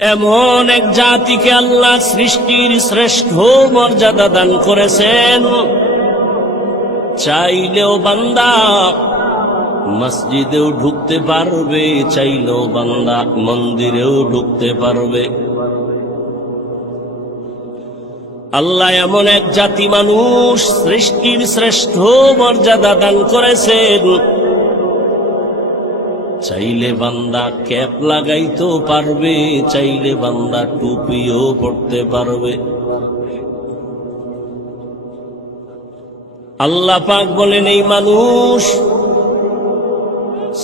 এমন এক জাতিকে আল্লাহ সৃষ্টির শ্রেষ্ঠ মর্যাদা দান করেছেন, চাইলেও বান্দা মসজিদেও ঢুকতে পারবে, চাইলেও বান্দা মন্দিরেও ঢুকতে পারবে। আল্লাহ এমন এক জাতি মানুষ সৃষ্টির শ্রেষ্ঠ মর্যাদা দান করেছেন, চাইলে বান্দা ক্যাপ লাগাইতেও পারবে, চাইলে বান্দা টুপিও পড়তে পারবে। আল্লাহ পাক বলেন, এই মানুষ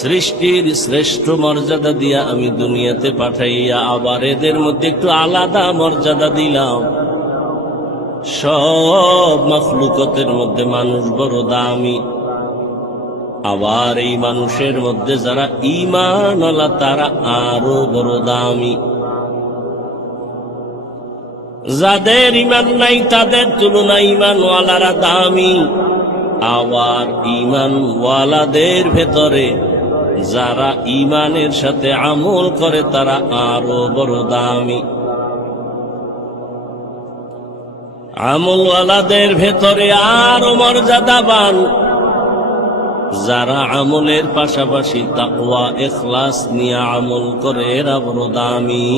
সৃষ্টির শ্রেষ্ঠ মর্যাদা দিয়া আমি দুনিয়াতে পাঠাইয়া আবার এদের মধ্যে একটু আলাদা মর্যাদা দিলাম। সব মাখলুকতের মধ্যে মানুষ বড় দামি, আবার এই মানুষের মধ্যে যারা ঈমানওয়ালা তারা আরো বড় দামি। যাদের ঈমান নাই তাদের তুলনায় ঈমানওয়ালারা দামি, আবার ঈমানওয়ালাদের ভেতরে যারা ঈমানের সাথে আমল করে তারা আরো বড় দামি। আমলওয়ালাদের ভেতরে আরো মর্যাদাবান যারা আমলের পাশাপাশি তাকওয়া ইখলাস নিয়ে আমল করে এরা বড় দামি।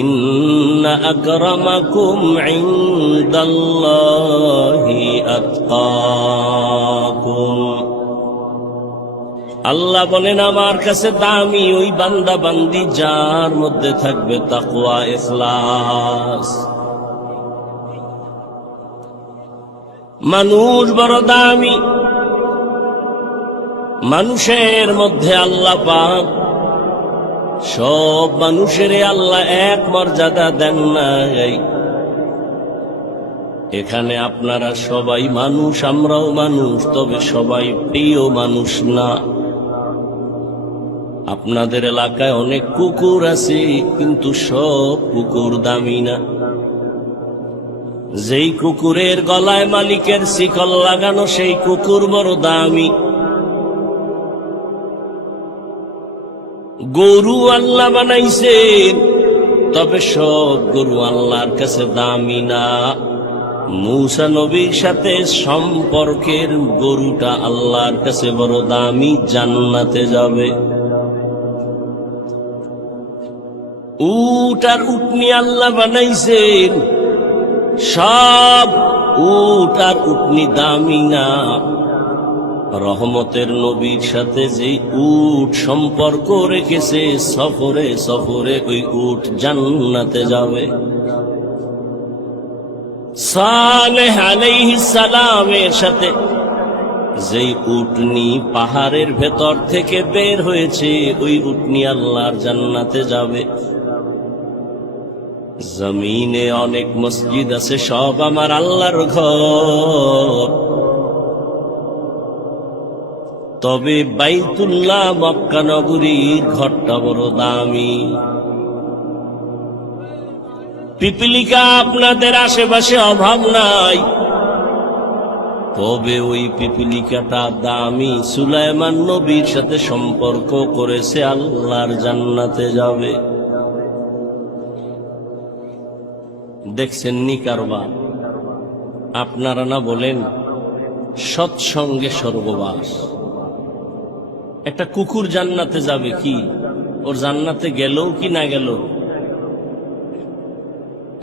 ইন্না আকরামাকুম ইনদাল্লাহি আতকাকুম। আল্লাহ বলেন, আমার কাছে দামি ওই বান্দা বান্দি যার মধ্যে থাকবে তাকওয়া ইখলাস। মানুষ বড় দামি, মানুষের মধ্যে আল্লাহ পাক সব মানুষের আল্লাহ এক মর্যাদা দেন নাই। এখানে আপনারা সবাই মানুষ, আমরাও মানুষ, তবে সবাই প্রিয় মানুষ না। আপনাদের এলাকায় অনেক কুকুর আছে, কিন্তু সব কুকুর দামি না। যেই কুকুরের গলায় মালিকের শিকল লাগানো সেই কুকুর বড় দামি। গরু আল্লাহ বানাইছেন, তবে সব গরু আল্লাহর কাছে দামি না। মূসা নবীর সাথে সম্পর্কের গরুটা আল্লাহর কাছে বড় দামি, জান্নাতে যাবে। উট আর উটনি আল্লাহ বানাইছেন, সব উট আর উটনি দামি না। রহমতের নবীর সাথে যে উট সম্পর্ক রেখেছে, সফরে সফরে ওই উট জান্নাতে যাবে। সালেহ আলাইহিস সালামের সাথে যেই উটনি পাহাড়ের ভেতর থেকে বের হয়েছে, ওই উটনি আল্লাহর জান্নাতে যাবে। জমিনে অনেক মসজিদ আছে, সব আমার আল্লাহর ঘর, তবে বাইতুল্লাহ মক্কা নগরীর ঘরটা বড় দামি। পিপিলিকা আপনাদের আশেপাশে অভাব নাই, তবে ওই পিপিলিকাটা দামি। সুলাইমান নবীর সাথে সম্পর্ক করেছে, আল্লাহর জান্নাতে যাবে। দেখছেন নি কারবার? আপনারা না বলেন সৎসঙ্গে স্বর্গবাস। একটা কুকুর জান্নাতে যাবে কি? ওর জান্নাতে গেলেও কি না গেল?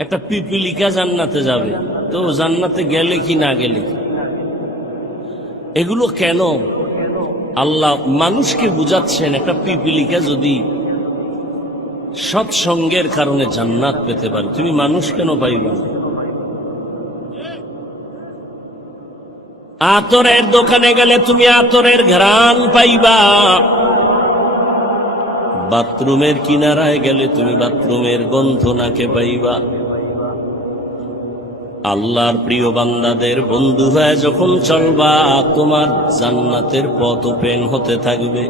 একটা পিপিলিকা জান্নাতে যাবে, তো জান্নাতে গেলে কি না গেলে? এগুলো কেন? আল্লাহ মানুষকে বুঝাচ্ছেন, একটা পিপিলিকা যদি সৎসঙ্গের কারণে জান্নাত পেতে পারে, তুমি মানুষ কেন পাইবা? আতরের দোকানে গেলে তুমি আতরের ঘ্রাণ পাইবা, বাথরুমের কিনারায় গেলে তুমি বাথরুমের গন্ধ নাকে পাইবা। আল্লাহর প্রিয় বান্দাদের বন্ধু হয়ে যখন চলবা, তোমার জান্নাতের পথ ওপেন হতে থাকবে।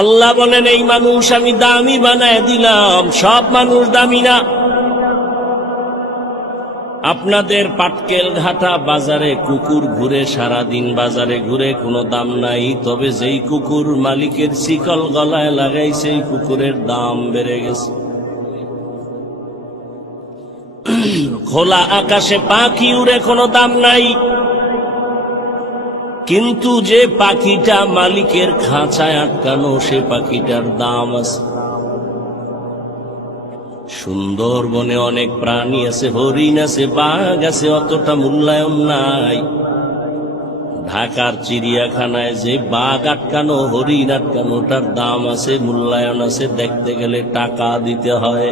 আল্লাহ বলেন, এই মানুষ আমি দামি বানায় দিলাম। সব মানুষ দামি না। আপনাদের পাটকেল ঘাটা বাজারে কুকুর ঘুরে, সারাদিন বাজারে ঘুরে, কোনো দাম নাই। তবে যেই কুকুর মালিকের শিকল গলায় লাগাই, সেই কুকুরের দাম বেড়ে গেছে। খোলা আকাশে পাখি উড়ে, কোনো দাম নাই। কিন্তু যে পাখিটা মালিকের খাঁচায় আটকানো, সে পাখিটার দাম আছে। সুন্দরবনে অনেক প্রাণী আছে, হরিণ আছে, বাঘ আছে, অতটা মূল্যায়ন নাই। ঢাকার চিড়িয়াখানায় যে বাঘ আটকানো, হরিণ আটকানো, ওটার দাম আছে, মূল্যায়ন আছে, দেখতে গেলে টাকা দিতে হয়।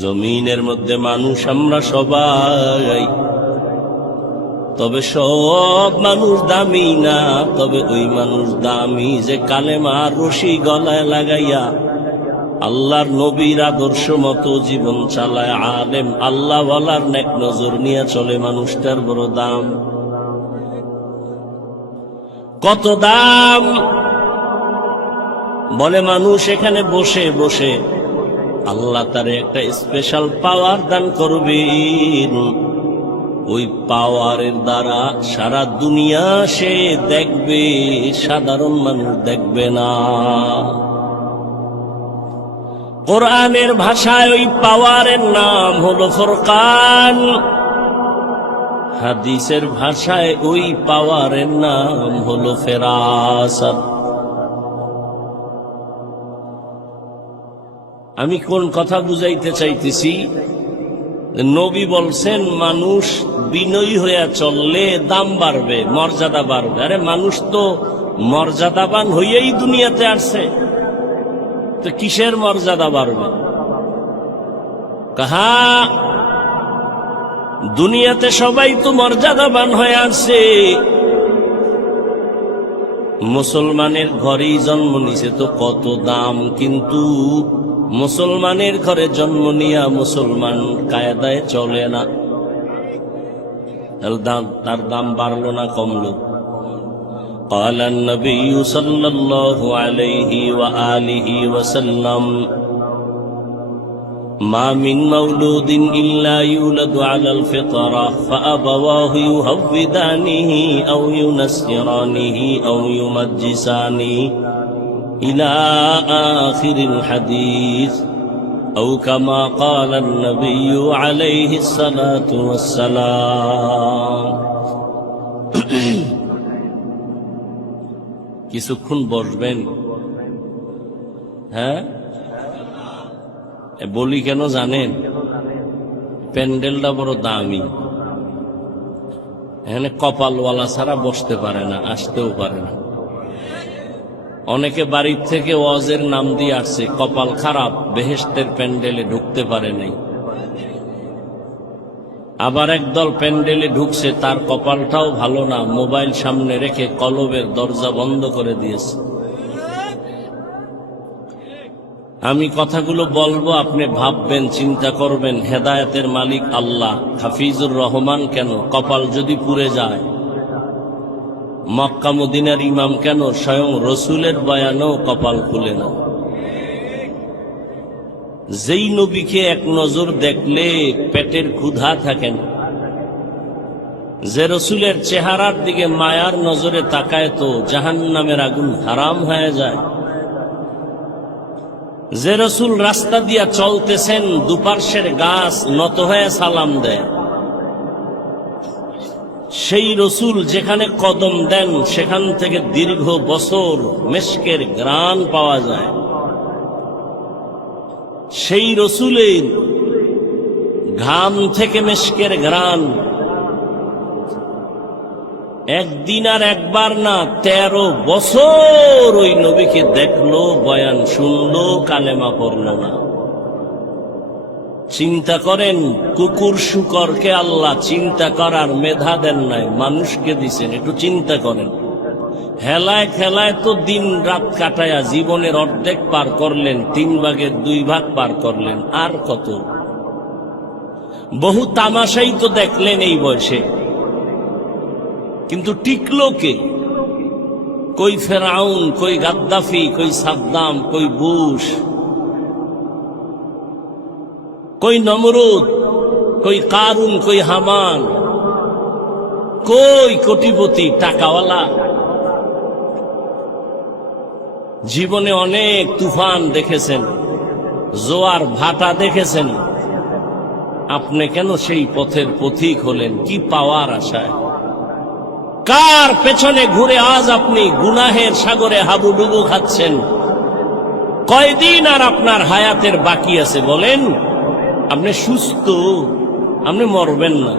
জমিনের মধ্যে মানুষ আমরা সবাই, তবে সব মানুষ দামি না। তবে ওই মানুষ দামি যে কালেমার রশি গলায় লাগাইয়া আল্লাহর নবীর আদর্শ মতো জীবন চালায়, আলেম আল্লাহ ওয়ালার নেক নজর নিয়ে চলে, মানুষটার বড় দাম। কত দাম! বলে মানুষ এখানে বসে বসে আল্লাহ তারে একটা স্পেশাল পাওয়ার দান করবেন। ওই পাওয়ারের দ্বারা সারা দুনিয়া সে দেখবে, সাধারণ মানুষ দেখবে না। কোরআনের ভাষায় ওই পাওয়ারের নাম হলো ফুরকান, হাদিসের ভাষায় ওই পাওয়ারের নাম হলো ফেরাসাত। আমি কোন কথা বুঝাইতে চাইতেছি? নবী বলছেন মানুষ বিনয়ী হইয়া চললে দাম বাড়বে, মর্যাদা বাড়বে। আরে মানুষ তো মর্যাদাবান হইয়াই দুনিয়াতে আসছে, তো কিসের মর্যাদা বাড়বে? কাহা দুনিয়াতে সবাই তো মর্যাদাবান হয়ে আসছে। মুসলমানের ঘরেই জন্ম নিছে তো কত দাম, কিন্তু মুসলমানের ঘরে জন্ম নিয়া মুসলমান কায়দায় চলে না, তার দাম বাড়লো না কমলো? قال النبي صلى الله عليه وآله وسلم ما من مولود إلا يولد على الفطرة فأبواه يهودانه أو ينصرانه أو يمجسانه إلى آخر الحديث أو كما قال النبي عليه الصلاة والسلام. কিছুক্ষণ বসবেন? হ্যাঁ, বলি কেন জানেন? প্যান্ডেলটা বড় দামি, এখানে কপালওয়ালা ছাড়া বসতে পারে না, আসতেও পারে না। অনেকে বাড়ির থেকে ওয়াজের নাম দিয়ে আসছে, কপাল খারাপ, বেহেশতের প্যান্ডেলে ঢুকতে পারে নাই। আবার একদল প্যান্ডেলে ঢুকছে, তার কপালটাও ভালো না, মোবাইল সামনে রেখে কলবের দরজা বন্ধ করে দিয়েছে। আমি কথাগুলো বলবো, আপনি ভাববেন, চিন্তা করবেন। হেদায়েতের মালিক আল্লাহ, হাফিজুর রহমান কেন? কপাল যদি পুড়ে যায়। মক্কা মদিনার ইমাম কেন? স্বয়ং রসুলের বয়ানেও কপাল খুলে না। যেই নবীকে এক নজর দেখলে পেটের ক্ষুধা থাকেন, যে রসুলের চেহারার দিকে মায়ার নজরে তাকায় তো জাহান্নামের আগুন হারাম হয়ে যায়। যে রসুল রাস্তা দিয়া চলতেছেন, দুপার্শ্বের গাছ নত হয়ে সালাম দেয়। সেই রসুল যেখানে কদম দেন, সেখান থেকে দীর্ঘ বছর মেশকের ঘ্রাণ পাওয়া যায়। সেই রসুলের ঘাম থেকে মেশকের ঘ্রাণ একদিন আর একবার না, 13 বছর ওই নবীকে দেখলো, বয়ান শুনলো, কালেমা পড়ল না। চিন্তা করেন, কুকুর শুকরকে আল্লাহ চিন্তা করার মেধা দেন নাই, মানুষকে দিছেন। একটু চিন্তা করেন, হেলায় খেলায় তো দিন রাত কাটায়া জীবনের অর্ধেক পার করলেন, 3 ভাগের 2 ভাগ পার করলেন, আর কত? বহু তামাশাই তো দেখলেন এই বয়সে, কিন্তু টিকলো কে? কই ফেরাউন, কই গাদ্দাফি, কই সাদ্দাম, কই বুশ, কই নমরুদ, কই কারুন, কই হামান, কই কোটিপতি টাকাওয়ালা? জীবনে অনেক তুফান দেখেছেন, জোয়ার ভাটা দেখেছেন, আপনি কেন সেই পথের পথিক হলেন? কি পাওয়ার আশায়? কার পেছনে ঘুরে আজ আপনি গুনাহের সাগরে হাবুডুবু খাচ্ছেন? কয়দিন আর আপনার হায়াতের বাকি আছে বলেন? আপনি সুস্থ, আপনি মরবেন না।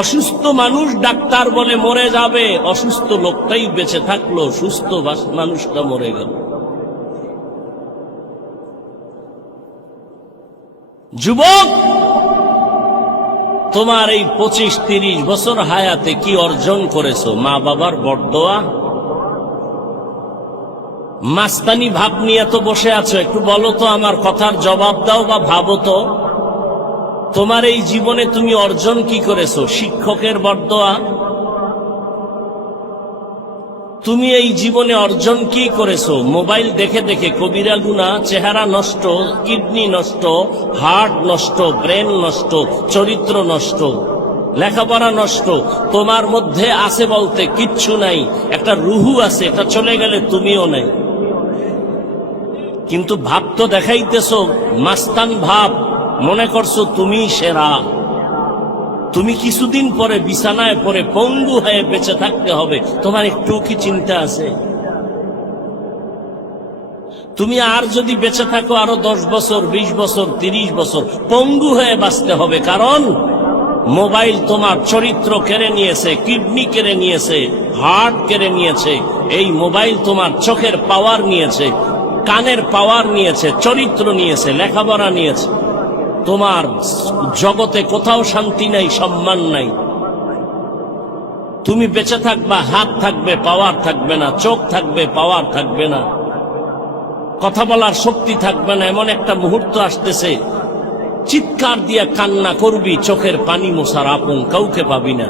অসুস্থ মানুষ ডাক্তার বলে মরে যাবে, অসুস্থ লোকটাই বেঁচে থাকলো, সুস্থ মানুষটা মরে গেল। যুবক, তোমার এই 25-30 বছর হায়াতে কি অর্জন করেছো? মা বাবার বরদোয়া? মাস্তানি ভাব নিয়ে তো বসে আছো, একটু বলো তো, আমার কথার জবাব দাও বা ভাবো তো, তোমার এই জীবনে তুমি অর্জন কি করেছো? শিক্ষকের বরদোয়া? তুমি এই জীবনে অর্জন কি করেছো? মোবাইল দেখে দেখে কবিরা গুনাহ, চেহারা নষ্ট, কিডনি নষ্ট, হার্ট নষ্ট, ব্রেন নষ্ট, চরিত্র নষ্ট, লেখাপড়া নষ্ট। তোমার মধ্যে আছে বলতে কিচ্ছু নাই, একটা রুহু আছে, এটা চলে গেলে তুমিও নাই। কিন্তু ভাব তো দেখাইতেছো মাস্তান ভাব, মনে করছো তুমি সেরা। তুমি কিছুদিন পরে বিছানায় পরে পঙ্গু হয়ে বেঁচে থাকতে হবে, তোমার একটু কি চিন্তা আছে? তুমি আর যদি বেঁচে থাকো আরো 10 বছর, 20 বছর, 30 বছর, পঙ্গু হয়ে বাঁচতে হবে। কারণ মোবাইল তোমার চরিত্র কেড়ে নিয়েছে, কিডনি কেড়ে নিয়েছে, হার্ট কেড়ে নিয়েছে। এই মোবাইল তোমার চোখের পাওয়ার নিয়েছে, কানের পাওয়ার নিয়েছে, চরিত্র নিয়েছে, লেখাপড়া নিয়েছে। তোমার জগতে কোথাও শান্তি নাই, সম্মান নাই। তুমি বেঁচে থাকবা, হাত থাকবে, পাওয়ার থাকবে না, চোখ থাকবে, পাওয়ার থাকবে না, কথা বলার শক্তি থাকবে না। এমন একটা মুহূর্ত আসতেছে, চিৎকার দিয়ে কান্না করবি, চোখের পানি মোছার আপন কাউকে পাবি না।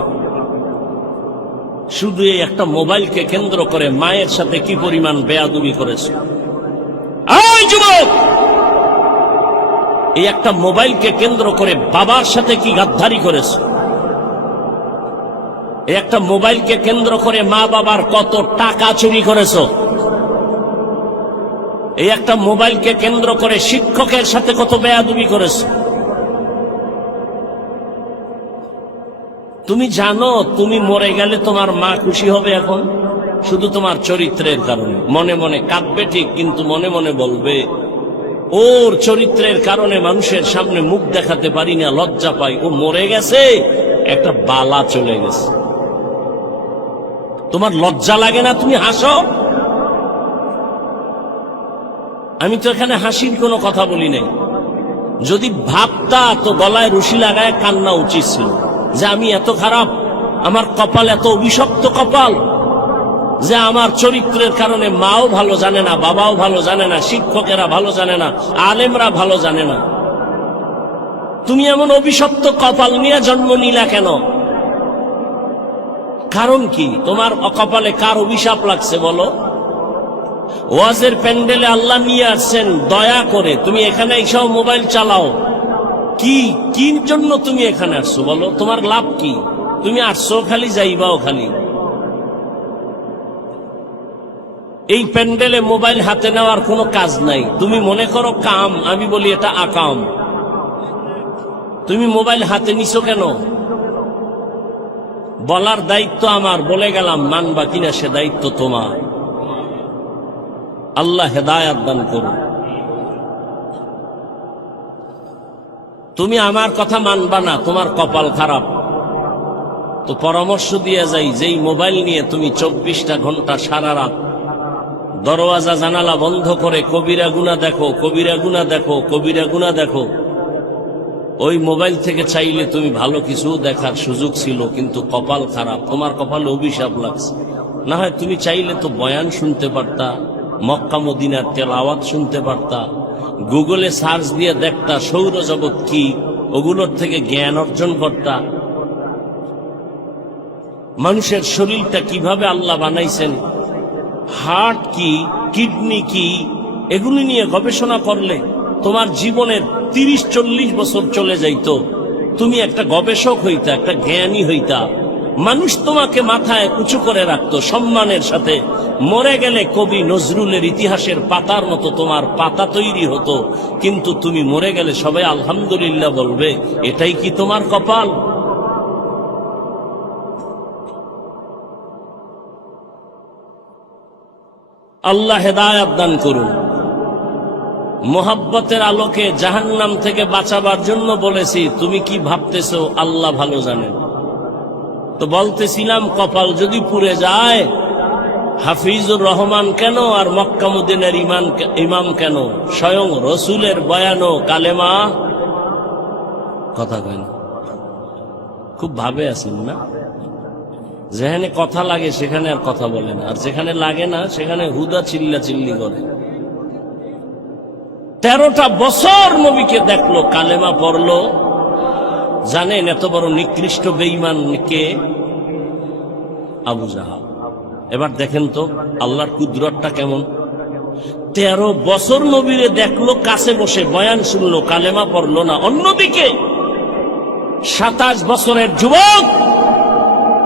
শুধু এই একটা মোবাইলকে কেন্দ্র করে মায়ের সাথে কি পরিমাণ বেয়াদবি করেছ? এই যুবক, এই একটা মোবাইলকে কেন্দ্র করে বাবার সাথে কি গাদ্দারি করেছ? এই একটা মোবাইলকে কেন্দ্র করে মা বাবার কত টাকা চুরি করেছ? এই একটা মোবাইলকে কেন্দ্র করে শিক্ষকের সাথে কত বেয়াদবি করেছ? তুমি জানো তুমি মরে গেলে তোমার মা খুশি হবে এখন শুধু তোমার চরিত্রের কারণে। মনে মনে কাঁদবে ঠিক, কিন্তু মনে মনে বলবে ওর চরিত্রের কারণে মানুষের সামনে মুখ দেখাতে পারি না, লজ্জা পাই। ও মরে গেছে, একটা বালা চলে গেছে। তোমার লজ্জা লাগে না? তুমি হাসো। আমি তো এখানে হাসির কোনো কথা বলি নাই। যদি ভাবতা তো গলায় রশি লাগায় কান্না উচিত ছিল যে আমি এত খারাপ, আমার কপাল এত অভিশপ্ত কপাল যে আমার চরিত্রের কারণে মাও ভালো জানে না, বাবাও ভালো জানে না, শিক্ষকেরা ভালো জানে না, আলেমরা ভালো জানে না। তুমি এমন অভিশপ্ত কপাল নিয়ে জন্ম নিলা কেন? কারণ কি? তোমার কপালে কার অভিশাপ লাগছে বলো? ওয়াজের প্যান্ডেলে আল্লাহ নিয়ে আসছেন দয়া করে, তুমি এখানে এইসব মোবাইল চালাও। কি জন্য তুমি এখানে আসছো বলো? তোমার লাভ কি? তুমি আসছো খালি, যাইবাও খালি। এই প্যান্ডেলে মোবাইল হাতে নেওয়ার কোনো কাজ নাই। তুমি মনে করো কাম, আমি বলি এটা আকাম। তুমি মোবাইল হাতে নিছো কেন? বলার দায়িত্ব আমার, বলে গেলাম, মানবা কিনা সে দায়িত্ব তোমার। আল্লাহ হেদায়াত দান করুন। তুমি আমার কথা মানবা না, তোমার কপাল খারাপ। তো পরামর্শ দিয়ে যাই, যেই মোবাইল নিয়ে তুমি 24টা ঘন্টা সারা রাত দরওয়াজা জানালা বন্ধ করে কবিরা গুনাহ দেখো, কবিরা গুনাহ দেখো, কবিরা গুনাহ দেখো, ওই মোবাইল থেকে চাইলে তুমি ভালো কিছু দেখার সুযোগ ছিল, কিন্তু কপাল খারাপ, তোমার কপালে অভিশাপ লাগছে। না হয় তুমি চাইলে তো বয়ান শুনতে পারতা, মক্কা মদিনার তেলাওয়াত শুনতে পারতা, গুগলে সার্চ দিয়ে দেখতা সৌরজগৎ কি, ওগুলোর থেকে জ্ঞান অর্জন করতা। মানুষের শরীরটা কিভাবে আল্লাহ বানাইছেন, হার্ট কি, কিডনি কি, এগুলি নিয়ে গবেষণা করলে তোমার জীবনের 30-40 বছর চলে যাইতো, তুমি একটা গবেষক হইতা, একটা জ্ঞানী হইতা, মানুষ তোমাকে মাথায় উঁচু করে রাখতো সম্মানের সাথে। মরে গেলে কবি নজরুলের ইতিহাসের পাতার মতো তোমার পাতা তৈরি হতো, কিন্তু তুমি মরে গেলে সবাই আলহামদুলিল্লাহ বলবে। এটাই কি তোমার কপাল? আল্লাহ হেদায়েত দান করুন। মোহাব্বতের আলোকে জাহান্নাম থেকে বাঁচাবার জন্য বলেছি, তুমি কি ভাবতেছো আল্লাহ ভালো জানেন। তো বলতেছিলাম, কপাল যদি পুড়ে যায়, হাফিজুর রহমান কেন আর মক্কা মদিনার ইমাম কেন, স্বয়ং রসুলের বয়ানো কালেমা কথা কেন। খুব ভাবে আছেন না? যেখানে কথা লাগে সেখানে আর কথা বলে না, আর যেখানে লাগে না সেখানে হুদা চিল্লা চিল্লি করে। 13টা বছর নবীকে দেখলো, কালেমা পড়লো। জানেন এত বড় নিকৃষ্ট বেঈমান কে? আবু জাহাল। এবার দেখেন তো আল্লাহর কুদরতটা কেমন। 13 বছর নবীরে দেখলো, কাছে বসে বয়ান শুনলো, কালেমা পড়লো না। অন্যদিকে 27 বছরের যুবক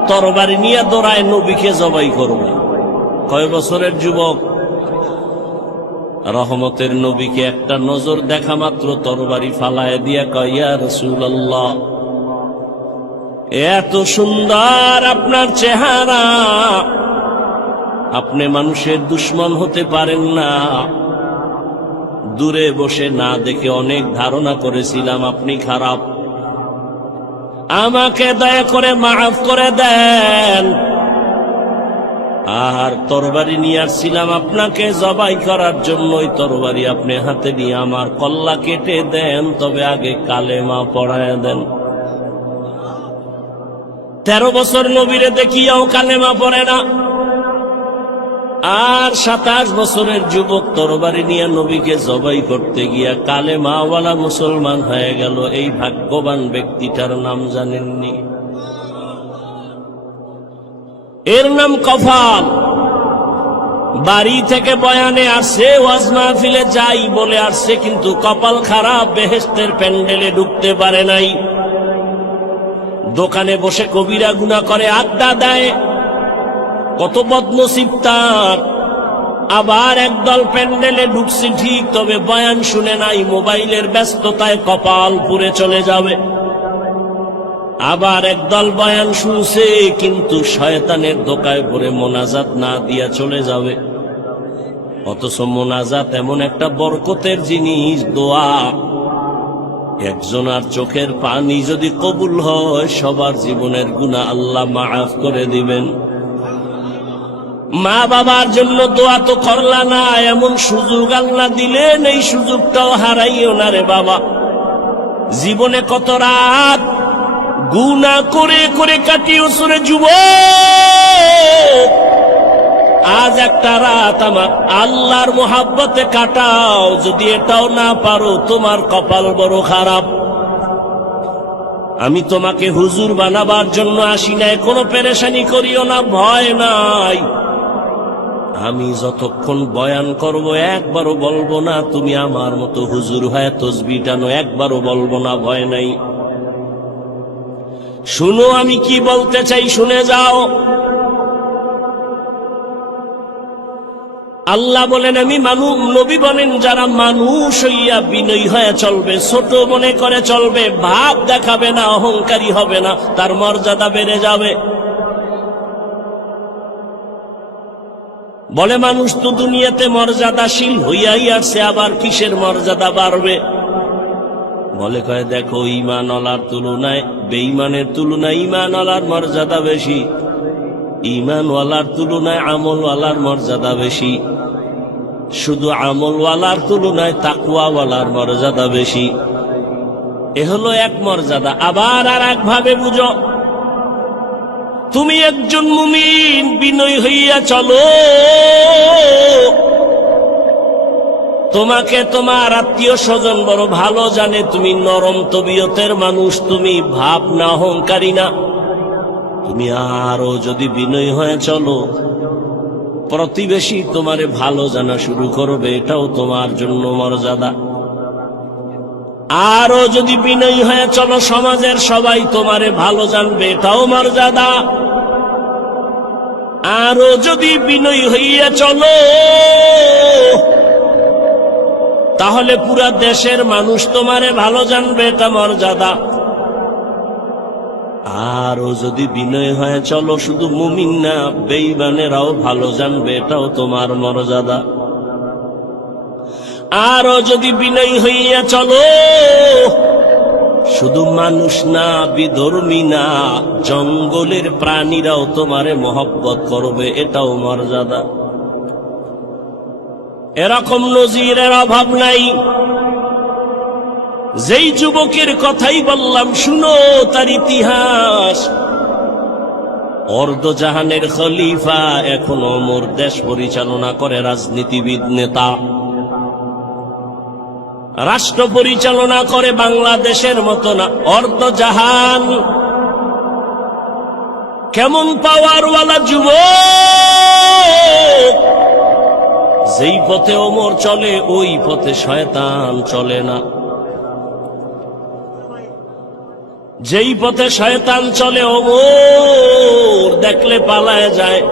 তরবারি নিয়ে দৌড়ায় নবীকে জবাই করবে। কয় বছরের যুবক? রহমতের নবীকে একটা নজর দেখা মাত্র তরবারি ফালায় দিয়া কয়, ইয়া রাসূলুল্লাহ, এত সুন্দর আপনার চেহারা, আপনি মানুষের দুশ্মন হতে পারেন না। দূরে বসে না দেখে অনেক ধারণা করেছিলাম আপনি খারাপ, আমাকে দয়া করে মাফ করে দেন। আর তরবারি নিয়ে আসছিলাম আপনাকে জবাই করার জন্য, ওই তরবারি আপনি হাতে নিয়ে আমার কল্লা কেটে দেন, তবে আগে কালেমা পড়ায় দেন। 13 বছর নবীরে দেখিয়াও কালেমা পড়ে না, আর 27 বছরের যুবক তরবারি নিয়ে নবীকে জবাই করতে গিয়া কালেমাওয়ালা মুসলমান হয়ে গেল। এই ভাগ্যবান ব্যক্তিটার নাম জানেননি? এর নাম কপাল। বাড়ি থেকে বয়ানে আসছে, ওয়াজ মাহফিলে যাই বলে আসছে, কিন্তু কপাল খারাপ, বেহেশতের প্যান্ডেলে ঢুকতে পারে নাই। দোকানে বসে কবিরা গুনাহ করে আড্ডা দেয়, কত বদনসিব তার। আবার একদল প্যান্ডেলে ঢুকছে ঠিক, তবে বয়ান শুনে নাই, মোবাইলের ব্যস্ততায় কপাল পুড়ে চলে যাবে। আবার একদল বয়ান শুনছে, কিন্তু শয়তানের ধোঁকায় পড়ে মোনাজাত না দিয়া চলে যাবে। অথচ মোনাজাত এমন একটা বরকতের জিনিস, দোয়া। একজনের চোখের পানি যদি কবুল হয়, সবার জীবনের গুনাহ আল্লাহ মাফ করে দিবেন। মা বাবার জন্য দোয়া তো করলা না, এমন সুযোগ আল্লাহ দিলেন, এই সুযোগটাও হারাইও না রে বাবা। জীবনে কত রাত গুনাহ করে করে কাটিয়েছ রে যুবক, আজ একটা রাত আমার আল্লাহর মোহাব্বতে কাটাও। যদি এটাও না পারো, তোমার কপাল বড় খারাপ। আমি তোমাকে হুজুর বানাবার জন্য আসি নাই, কোনো পেরেশানি করিও না, ভয় নাই। আমি যতক্ষণ বয়ান করব একবারও বলবো না তুমি আমার মতো হুজুর হয়ে তসবিহ টানো, একবারও বলবো না, ভয় নাই। শুনো আমি কি বলতে চাই, শুনে যাও। আল্লাহ বলেন আমি নবী বলেন, যারা মানুষ হইয়া বিনয়ী হয়ে চলবে, ছোট মনে করে চলবে, ভাব দেখাবে না, অহংকারী হবে না, তার মর্যাদা বেড়ে যাবে। বলে মানুষ তো দুনিয়াতে মর্যাদাশীল হইয়াই আসছে, আবার কিসের মর্যাদা বাড়বে? বলে কয় দেখো, ঈমানওয়ালার তুলনায় বেঈমানের তুলনায় ঈমানওয়ালার মর্যাদা বেশি, ঈমানওয়ালার তুলনায় আমলওয়ালার মর্যাদা বেশি, শুধু আমলওয়ালার তুলনায় তাকওয়াওয়ালার মর্যাদা বেশি। এ হলো এক মর্যাদা। আবার আর এক ভাবে বুঝো, তুমি একজন মুমিন বিনয়ী হইয়া চলো, তোমাকে তোমার আত্মীয় স্বজন বড় ভালো জানে, তুমি নরম তবিয়তের মানুষ, তুমি ভাব না, অহংকারী না। তুমি আরো যদি বিনয়ী হয়ে চলো, প্রতিবেশী তোমারে ভালো জানা শুরু করবে, এটাও তোমার জন্য মর্যাদা। আরো যদি বিনয়ী হয়ে চলো, সমাজের সবাই তোমারে ভালো জানবে, এটাও মর্যাদা। আরো যদি বিনয়ী হইয়া চলো, তাহলে পুরা দেশের মানুষ তোমারে ভালো জানবে, এটা মর্যাদা। আরো যদি বিনয় হয়ে চলো, শুধু মুমিন না বেঈমানেরাও ভালো জানবে, এটাও তোমার মর্যাদা। আরো যদি বিনয়ী হইয়া চলো, শুধু মানুষ না, বিধর্মী না, জঙ্গলের প্রাণীরাও তোমারে মহব্বত করবে, এটাও মর্যাদা। এরকম নজিরের অভাব নাই। যেই যুবকের কথাই বললাম, শুনো তার ইতিহাস। অর্ধজাহানের খলিফা, এখন ওমর দেশ পরিচালনা করে, রাজনীতিবিদ, নেতা, রাষ্ট্র পরিচালনা করে, বাংলাদেশের মতো না, অর্ধজাহান। কেমন পাওয়ারওয়ালা যুবক! যেই পথে ওমর চলে, ওই পথে শয়তান চলে না। যেই পথে শয়তান চলে, ওমর দেখলে পালায় যায়।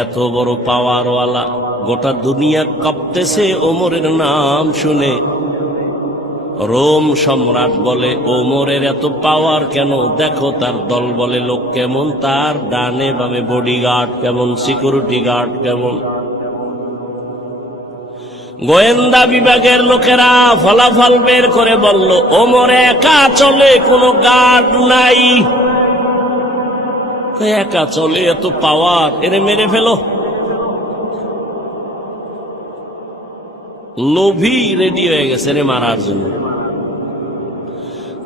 এত বড় পাওয়ারওয়ালা, গোটা দুনিয়া কাঁপতেছে ওমরের নাম শুনে। রোম সম্রাট বলে, ওমরের এত পাওয়ার কেন? দেখো তার দল বলে লোক কেমন, তার ডানে বামে বডিগার্ড কেমন, সিকিউরিটি গার্ড কেমন। গোয়েন্দা বিভাগের লোকেরা ফলাফল বের করে বলল, ওমর একা চলে, কোনো গার্ড নাই। একা চলে, এত পাওয়ার, এরে মেরে ফেলো। লোভী রেডি হয়ে গেছে রে মারার জন্য।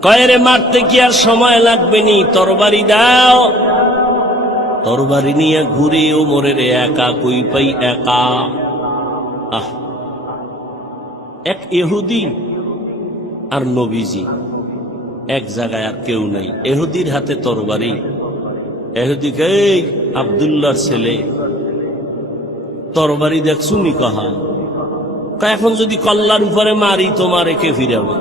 কয়েরে মারতে কি আর সময় লাগবে নি, তরবারি দাও। তরবারি নিয়ে ঘুরে ওমরের একা কই পাই, একা। এক ইহুদি আর নবীজি এক জায়গায়, আর কেউ নাই। ইহুদির হাতে তরবারি। ইহুদিকে, এই আব্দুল্লাহর ছেলে, তরবারি দেখছুনি কাহা? এখন যদি কল্লার উপরে মারি, তোমারে কে ফিরাবে?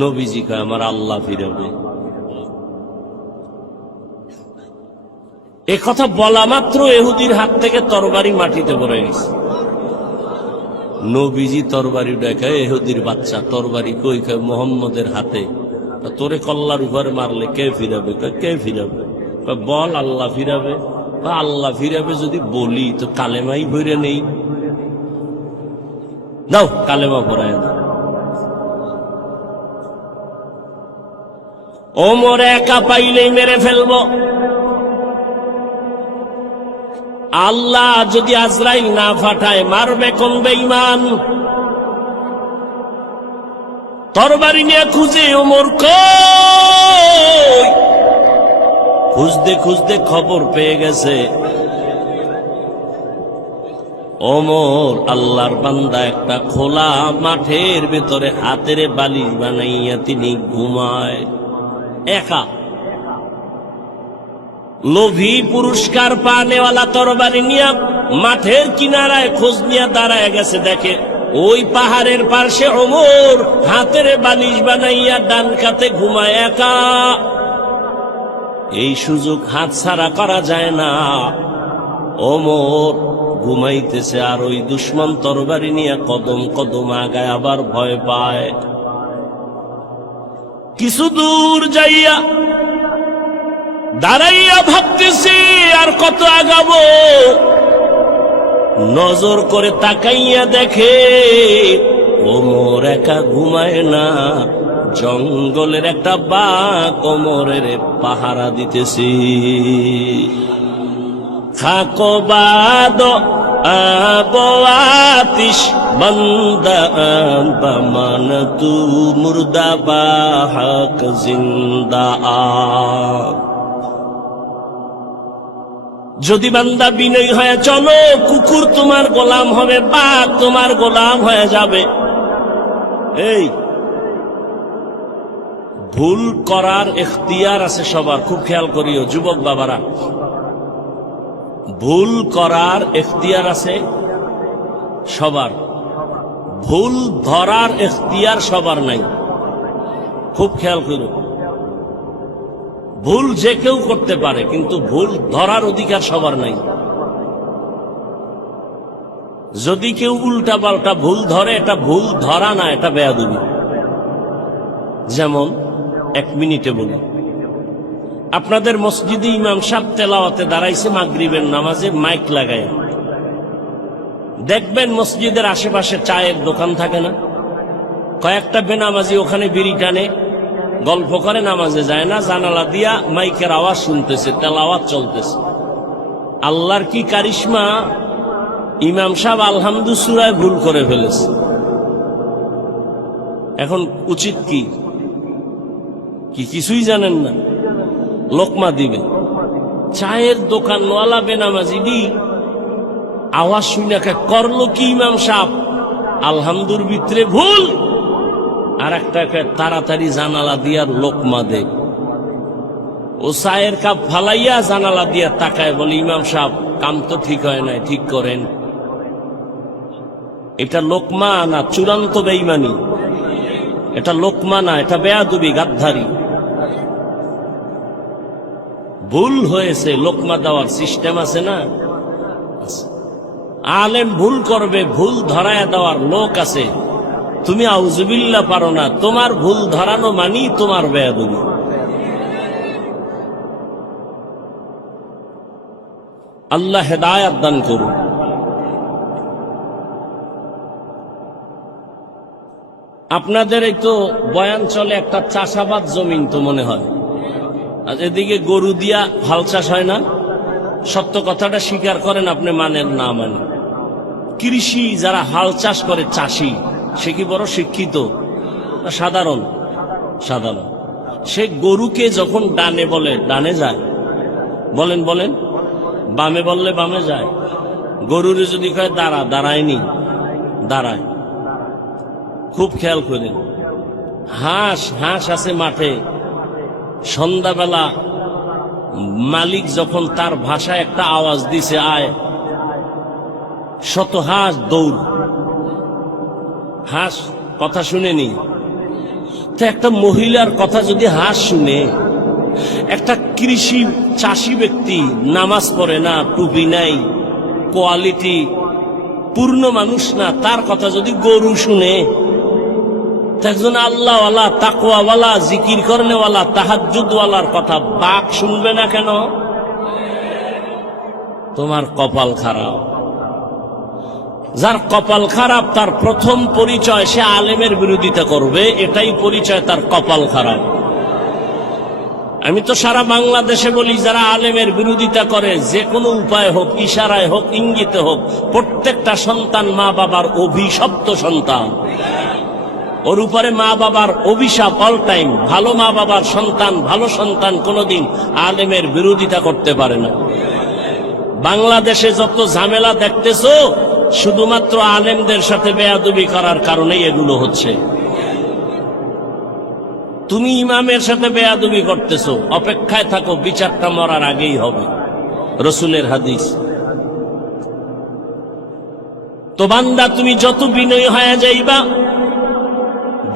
নবীজি কয়, আমার আল্লাহ ফিরাবে। এ কথা বলা মাত্র ইহুদির হাত থেকে তরবারি মাটিতে পড়ে গেছে। নবীজি তরবারি দেখে, ইহুদির বাচ্চা, তরবারি কই? কয় মোহাম্মদের হাতে। তোরে কল্লার উপরে মারলে কে ফিরাবে? কে ফিরাবে? বল আল্লাহ ফিরাবে। আল্লাহ ফিরাবে যদি বলি, তো কালেমাই ভরে নেই। দাও কালেমা পড়ায় দাও। ওমর একা পাইলেই মেরে ফেলব। আল্লাহ যদি আজরাইল না পাঠায়, মারবে কোন বেঈমান? তরবারি নিয়ে খুঁজে ওমর কই? খুঁজতে খুঁজতে খবর পেয়ে গেছে ওমর আল্লাহর বান্দা একটা খোলা মাঠের ভেতরে হাতের বালিশ বানাইয়া তিনি ঘুমায় একা। লোভী পুরস্কার পানেওয়ালা তরবারি নিয়ে মাঠের কিনারায় খোঁজ নিয়ে দাঁড়ায় গেছে, দেখে ওই পাহাড়ের পাশে ওমর হাতের বালিশ বানাইয়া ডান কাতে ঘুমায় একা। এই সুযোগ হাতছাড়া করা যায় না। ওমর ঘুমাইতেছে আর ওই দুশ্মন তরবারি নিয়ে কদম কদম আগায়, আবার ভয় পায়। কিছু দূর যাইয়া দাঁড়াইয়া ভাবতেছি আর কত আগাবো। নজর করে তাকাইয়া দেখে ওমর একা ঘুমায় না, জঙ্গলের একটা বাঘ ওমরের পাহারা দিতেছি। খাকো বাদ আবো আতিশ বন্দা বমান তু মুর্দা বাহক জিন্দা। যদি বান্দা বিনয়ী হয়ে চলো, কুকুর তোমার গোলাম হবে, বাঘ তোমার গোলাম হয়ে যাবে। এই ভুল করার এখতিয়ার আছে সবার, খুব খেয়াল করিও যুবক বাবারা। ভুল করার এখতিয়ার আছে সবার। ভুল ধরার এখতিয়ার সবার নাই। খুব খেয়াল করুন, ভুল যে কেউ করতে পারে, কিন্তু ভুল ধরার অধিকার সবার নাই। যদি কেউ উল্টা পাল্টা ভুল ধরে, এটা ভুল ধরা না, এটা বেয়াদবি। যেমন 1 মিনিটে বলি, আপনাদের মসজিদে ইমাম সাহেব তেলাওয়াতে দাঁড়াইছে মাগরিবের নামাজে মাইক লাগায়। দেখবেন মসজিদের আশেপাশে চায়ের দোকান থাকে না, কয়েকটা বেনামাজি ওখানে বিড়ি টানে, গল্প করে, নামাজে যায় না, জানালা দিয়া মাইকের আওয়াজ শুনতেছে, তেলাওয়াত চলতেছে। আল্লাহর কি কারিশমা, ইমাম সাহেব আলহামদু সূরায় ভুল করে ফেলেছে। এখন উচিত কি? কিছুই জানেন না, লোকমা দিবে। চায়ের দোকানওয়ালা বেনামাজিডি আওয়াজ শুনে করলো কি ইমাম সাহেব, আলহামদুর ভিতরে ভুল, আর একটা তাড়াতাড়ি জানালা দিয়া লোকমা দে। ও চায়ের কাপ ফালাইয়া জানালা দিয়া তাকায়, বলে ইমাম সাহেব কাম তো ঠিক হয় নাই, ঠিক করেন। এটা লোকমা না চূড়ান্ত বেঈমানি? এটা লোকমা না, এটা বেয়াদবি, গাদ্দারি। ভুল হয়েছে, লোকমা দেওয়ার সিস্টেম আছে না? আলেম ভুল করবে, ভুল ধরায় দেওয়ার লোক আছে। তুমি আউযুবিল্লাহ পারো না, তোমার ভুল ধরানো মানি তোমার বেয়াদবি। আল্লাহ হেদায়েত দান করুন। আপনাদের এই তো বয়ান চলে একটা চাষাবাদ জমিন তো মনে হয়, আর এদিকে গরু দিয়া হাল চাষ হয় না। সত্য কথাটা স্বীকার করেন, আপনি মানেন না মানেন। কৃষি যারা হাল চাষ করে, চাষি, সে কি বড় শিক্ষিত? সাধারণ সাধারণ। সে গরুকে যখন ডানে বলে ডানে যায়, বলেন বলেন, বামে বললে বামে যায়। গরুরে যদি কয় দাঁড়া, দাঁড়ায়নি, দাঁড়ায়। খুব খেয়াল করেন। হাঁস হাঁস আছে মাঠে, সন্ধ্যাবেলা মালিক যখন তার ভাষায় একটা আওয়াজ দিছে, আয়, শত হাঁস দৌড়। হাঁস কথা শুনেনি তো, একটা মহিলার কথা যদি হাঁস শুনে, একটা কৃষি চাষি ব্যক্তি নামাজ পড়ে না, টুপি নাই, কোয়ালিটি পূর্ণ মানুষ না, তার কথা যদি গরু শুনে, একজন আল্লাহওয়ালা, তাকওয়াওয়ালা, জিকির করনেওয়ালা, তাহাজ্জুদওয়ালার কথা বাঘ শুনবে না কেন? তোমার কপাল খারাপ। যার কপাল খারাপ, তার প্রথম পরিচয় সে আলেমের বিরোধিতা করবে, এটাই পরিচয় তার কপাল খারাপ। আমি তো সারা বাংলাদেশে বলি, যারা আলেমের বিরোধিতা করে, যে কোনো উপায় হোক, ইশারায় হোক, ইঙ্গিতে হোক, প্রত্যেকটা সন্তান মা বাবার অভিশপ্ত সন্তান। ওর উপরে মা বাবার অভিশাপ অল টাইম। ভালো মা বাবার সন্তান, ভালো সন্তান কোনোদিন আলেমের বিরোধিতা করতে পারে না। বাংলাদেশে যত ঝামেলা দেখতেছো, শুধুমাত্র আলেমদের সাথে বেয়াদবি করার কারণেই এগুলো হচ্ছে। তুমি ইমামের সাথে বেয়াদবি করতেছো, অপেক্ষায় থাকো, বিচারটা মরার আগেই হবে, রসুলের হাদিস। তো বান্দা, তুমি যত বিনয়ী হয়ে যাইবা,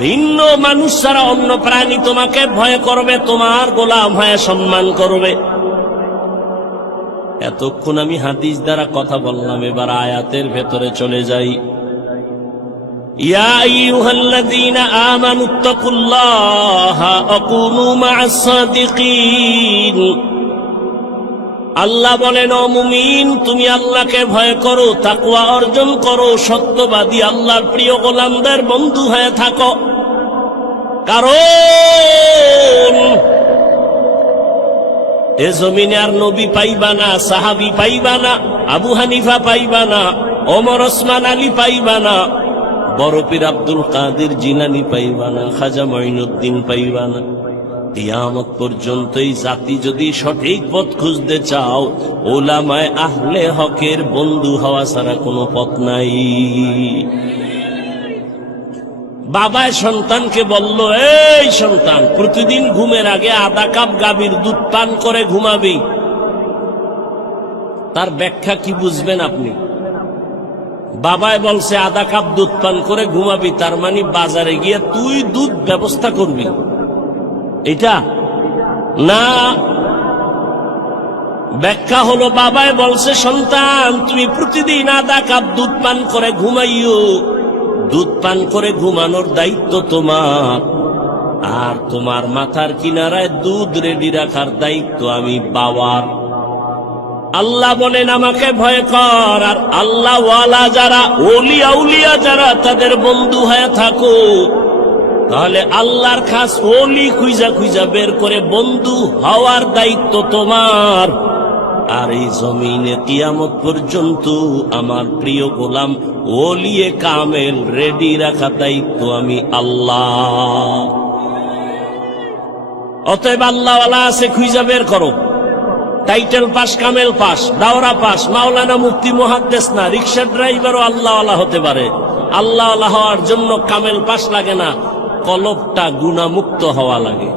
ভিন্ন মানুষ ছাড়া অন্য প্রাণী তোমাকে ভয় করবে, তোমার গোলাম হয়ে সম্মান করবে। এতক্ষণ আমি হাদিস দ্বারা কথা বললাম, এবার আয়াতের ভেতরে চলে যাই। ইয়া আইয়ুহাল্লাযীনা আমানুত্তাকুল্লাহা ওয়া কুনু মা'আস সাদিকিন। আল্লাহ বলেন, ও মুমিন, তুমি আল্লাহকে ভয় করো, তাকওয়া অর্জন করো, সত্যবাদী আল্লাহর প্রিয় গোলামদের বন্ধু হয়ে থাকো। কারণ এ জমিনে আর নবী পাইবা না, সাহাবী পাইবা না, আবু হানিফা পাইবা না, ওমর ওসমান আলী পাইবা না, বড় পীর আব্দুল কাদের জিলানী পাইবা না, খাজা মঈনুদ্দিন পাইবা না। কিয়ামত পর্যন্ত এই জাতি যদি সঠিক পথ খুঁজতে চাও, উলামায়ে আহলে হকের বন্ধু হওয়া ছাড়া কোনো পথ নাই। বাবায় সন্তানকে বলল, এই সন্তান, প্রতিদিন ঘুমের আগে আধা কাপ গাভীর দুধ পান করে ঘুমাবি। তার ব্যাখ্যা কি বুঝবেন আপনি? বাবায় বলছে আধা কাপ দুধ পান করে ঘুমাবি, তার মানে বাজারে গিয়ে তুই দুধ ব্যবস্থা করবি, এটা না। ব্যাখ্যা হলো বাবায় বলছে সন্তান তুমি প্রতিদিন আধা কাপ দুধ পান করে ঘুমাইও, দুধ পান করে ঘুমানোর দায়িত্ব তোমার, আর তোমার মাথার কিনারায় দুধ রেডি রাখার দায়িত্ব আমি বাবার। আল্লাহ বলেন আমাকে ভয় কর, আর আল্লাহ ওয়ালা যারা, ওলিয়া উলিয়া যারা, তাদের বন্ধু হয়ে থাকো, তাহলে আল্লাহর খাস ওলি খুঁজা খুঁজা বের করে বন্ধু হওয়ার দায়িত্ব তোমার। আর এই জমিনে কিয়ামত পর্যন্ত আমার প্রিয় গোলাম ওলিয়ে কামেল রেডি রাখা দায়িত্ব আমি আল্লাহ। অতএব আল্লাহওয়ালা আছে খুঁজা বের করো। টাইটেল পাস, কামেল পাস, দাওরা পাস, মাওলানা মুফতি মুহাদ্দিস না, রিকশা ড্রাইভারও আল্লাহওয়ালা হতে পারে। আল্লাহওয়ালা হওয়ার জন্য কামেল পাস লাগে না, কলবটা গুনাহমুক্ত হওয়া লাগে।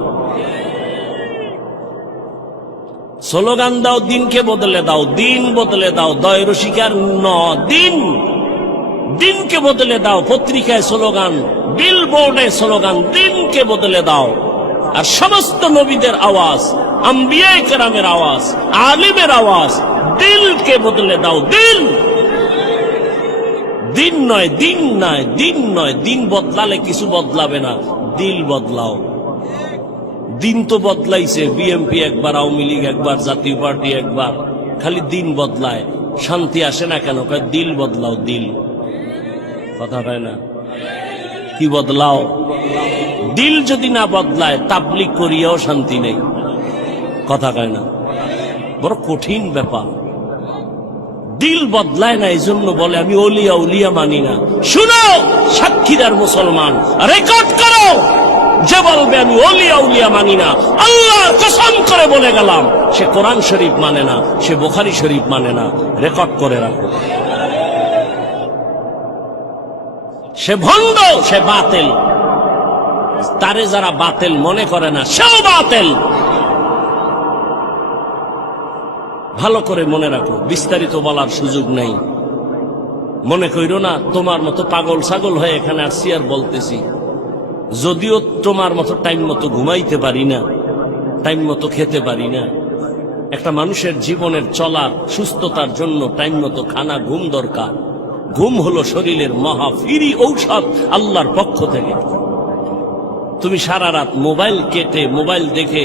স্লোগান দাও, দিনকে বদলে দাও, দিন বদলে দাও, দয়ের শিকার ন দিন, দিনকে বদলে দাও। পত্রিকায় স্লোগান, বিল বোর্ডে স্লোগান, দিনকে বদলে দাও। আর সমস্ত নবীদের আওয়াজ, আম্বিয়ায়ে কেরামের আওয়াজ, আলিমের আওয়াজ, দিলকে বদলে দাও। দিল, দিন নয়, দিন নয়, দিন নয়। দিন বদলালে কিছু বদলাবে না, দিল বদলাও। দিন তো বদলাইছে, বিএনপি একবার, আওয়ামী লীগ একবার, জাতীয় পার্টি একবার, খালি দিন বদলায়, শান্তি আসে না কেন? দিল বদলাও, দিল। কথা হয় না? কি বদলাও? দিল যদি না বদলায় তাবলীগ করিয়াও শান্তি নেই। কথা কয় না? বড় কঠিন ব্যাপার। দিল বদলায় না, এই জন্য বলে আমি ওলিয়া উলিয়া মানি না। শুনো সাক্ষীদার মুসলমান, রেকর্ড করো, যে বলবে আমি ওলিয়া উলিয়া মানি না, আল্লাহর কসম করে বলে গেলাম, সে কোরআন শরীফ মানে না, সে বুখারী শরীফ মানে না। রেকর্ড করে রাখো। সে ভণ্ড, সে বাতিল। তারে যারা বাতিল মনে করে না, সেও বাতিল। ভালো করে মনে রাখো, বিস্তারিত বলার সুযোগ নাই। মনে কইরো না তোমার মতো পাগল ছাগল হয়ে এখানে আসছি আর বলতেছি। যদিও তোমার মতো টাইম মতো ঘুমাইতে পারি না, টাইম মতো খেতে পারি না। একটা মানুষের জীবনের চলার সুস্থতার জন্য টাইম মতো খানা, ঘুম দরকার। ঘুম হলো শরীরের মহা ফ্রি ঔষধ আল্লাহর পক্ষ থেকে। তুমি সারা রাত মোবাইল কেটে, মোবাইল দেখে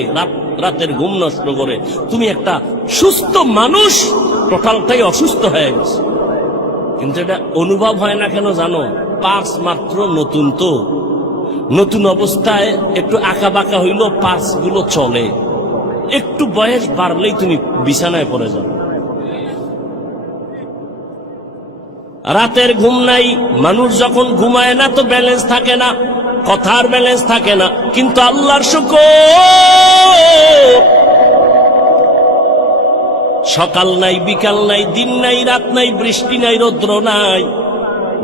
রাতের ঘুম নষ্ট করে তুমি একটা সুস্থ মানুষ, টোটালটাই অসুস্থ হয়ে গেছে। কিন্তু এটা অনুভব হয় না কেন জানো? পার্স মাত্র নতুন, তো নতুন অবস্থায় একটু আঁকা বাঁকা হইলো পার্স গুলো চলে, একটু বয়স বাড়লেই তুমি বিছানায় পড়ে যাও। রাতের ঘুম নাই। মানুষ যখন ঘুমায় না তো ব্যালেন্স থাকে না, কথার ব্যালেন্স থাকে না। কিন্তু আল্লাহর শুকর, সকাল নাই, বিকাল নাই, দিন নাই, রাত নাই, বৃষ্টি নাই, রৌদ্র নাই,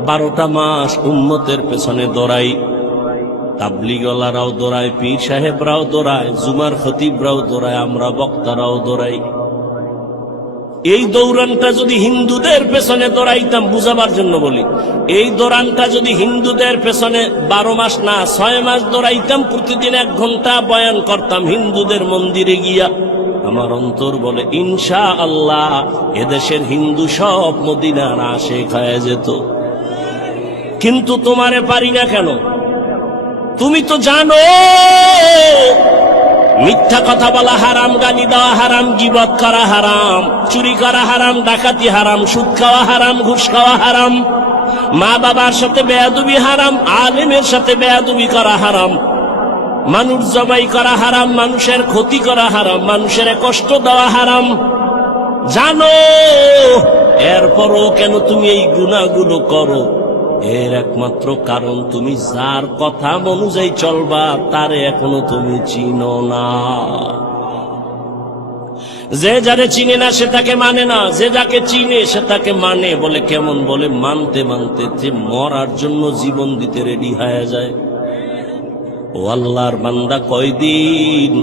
12টা মাস উম্মতের পেছনে দৌড়াই। তাবলীগওয়ালারাও দৌড়ায়, পীর সাহেবরাও দৌড়ায়, জুমার খতিবরাও দৌড়ায়, আমরা বক্তারাও দৌড়াই। এই দৌড়ানটা যদি হিন্দুদের পেছনে দৌড়াইতাম, বুঝাবার জন্য বলি, এই দৌড়ানটা যদি হিন্দুদের পেছনে 12 মাস না 6 মাস দৌড়াইতাম, প্রতিদিন 1 ঘন্টা বয়ান করতাম হিন্দুদের মন্দিরে গিয়া, আমার অন্তর বলে ইনশাআল্লাহ এদেশের হিন্দু সব মদিনার আশিক হয়ে যেত। কিন্তু তোমারে পারি না কেন? তুমি তো জানো মিথ্যা কথা বলা হারাম, গালি দেওয়া হারাম, গীবত করা হারাম, চুরি করা হারাম, ডাকাতি হারাম, সুদ খাওয়া হারাম, ঘুষ খাওয়া হারাম, মা বাবার সাথে বেয়াদবি হারাম, আলেমের সাথে বেয়াদবি করা হারাম, মানুষ জবাই করা হারাম, মানুষের ক্ষতি করা হারাম, মানুষের কষ্ট দেওয়া হারাম। জানো, এরপরও কেন তুমি এই গুনাহগুলো করো? এর একমাত্র কারণ তুমি যার কথা অনুযায়ী চলবা তারে এখনো তুমি চিনো না। যে যারে চিনে না সে তাকে মানে না, যে যাকে চিনে সে তাকে মানে। বলে কেমন? বলে মানতে মানতে যে মরার জন্য জীবন দিতে রেডি হয়ে যায়। ও আল্লাহর বান্দা, কয়দিন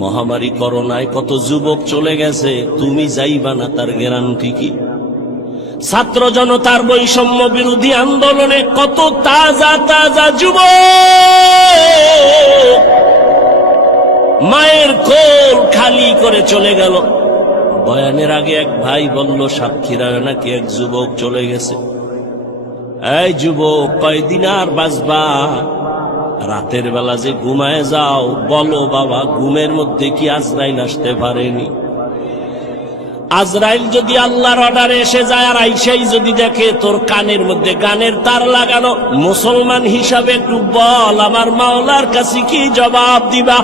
মহামারী করোনায় কত যুবক চলে গেছে, তুমি যাইবা না তার গ্যারান্টি কি? ছাত্র জনতার বৈষম্য বিরোধী আন্দোলনে কত তাজা তাজা যুবক মায়ের কোল খালি করে চলে গেল। বয়ানের আগে এক ভাই বলল, সাতক্ষীরায় নাকি এক যুবক চলে গেছে। এই যুবক, কয়দিন আর বাঁচবা? রাতের বেলা যে ঘুমায় যাও, বলো বাবা, ঘুমের মধ্যে কি আজরাইল আসতে পারেনি? আজরাইল যদি আল্লাহর অর্ডারে এসে যায় আর আইসাই যদি দেখে তোর কানের মধ্যে গানের তার লাগানো, মুসলমান হিসাবে একটু বল, আমার মাওলার কাছে কি জবাব দিবা?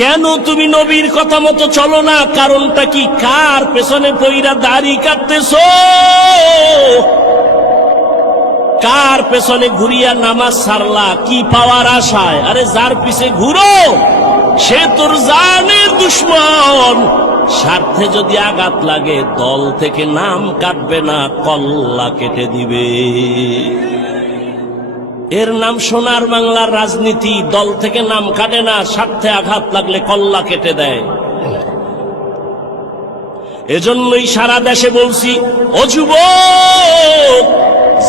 কেন তুমি নবীর কথা মতো চলো না? কারণটা কি? কার পেছনে পইরা দাড়ি কাটতেছো? কার পেছনে ঘুরিয়া নামাজ সারলা কি পাওয়ার আশায়? আরে যার পিছে ঘুরো সে তোর জানের দুশ্মন। স্বার্থে যদি আঘাত লাগে দল থেকে নাম কাটবে না, কল্লা কেটে দিবে। এর নাম সোনার বাংলার রাজনীতি। দল থেকে নাম কাটে না, স্বার্থে আঘাত লাগলে কল্লা কেটে দেয়। এজন্যই সারা দেশে বলছি, ও যুবক,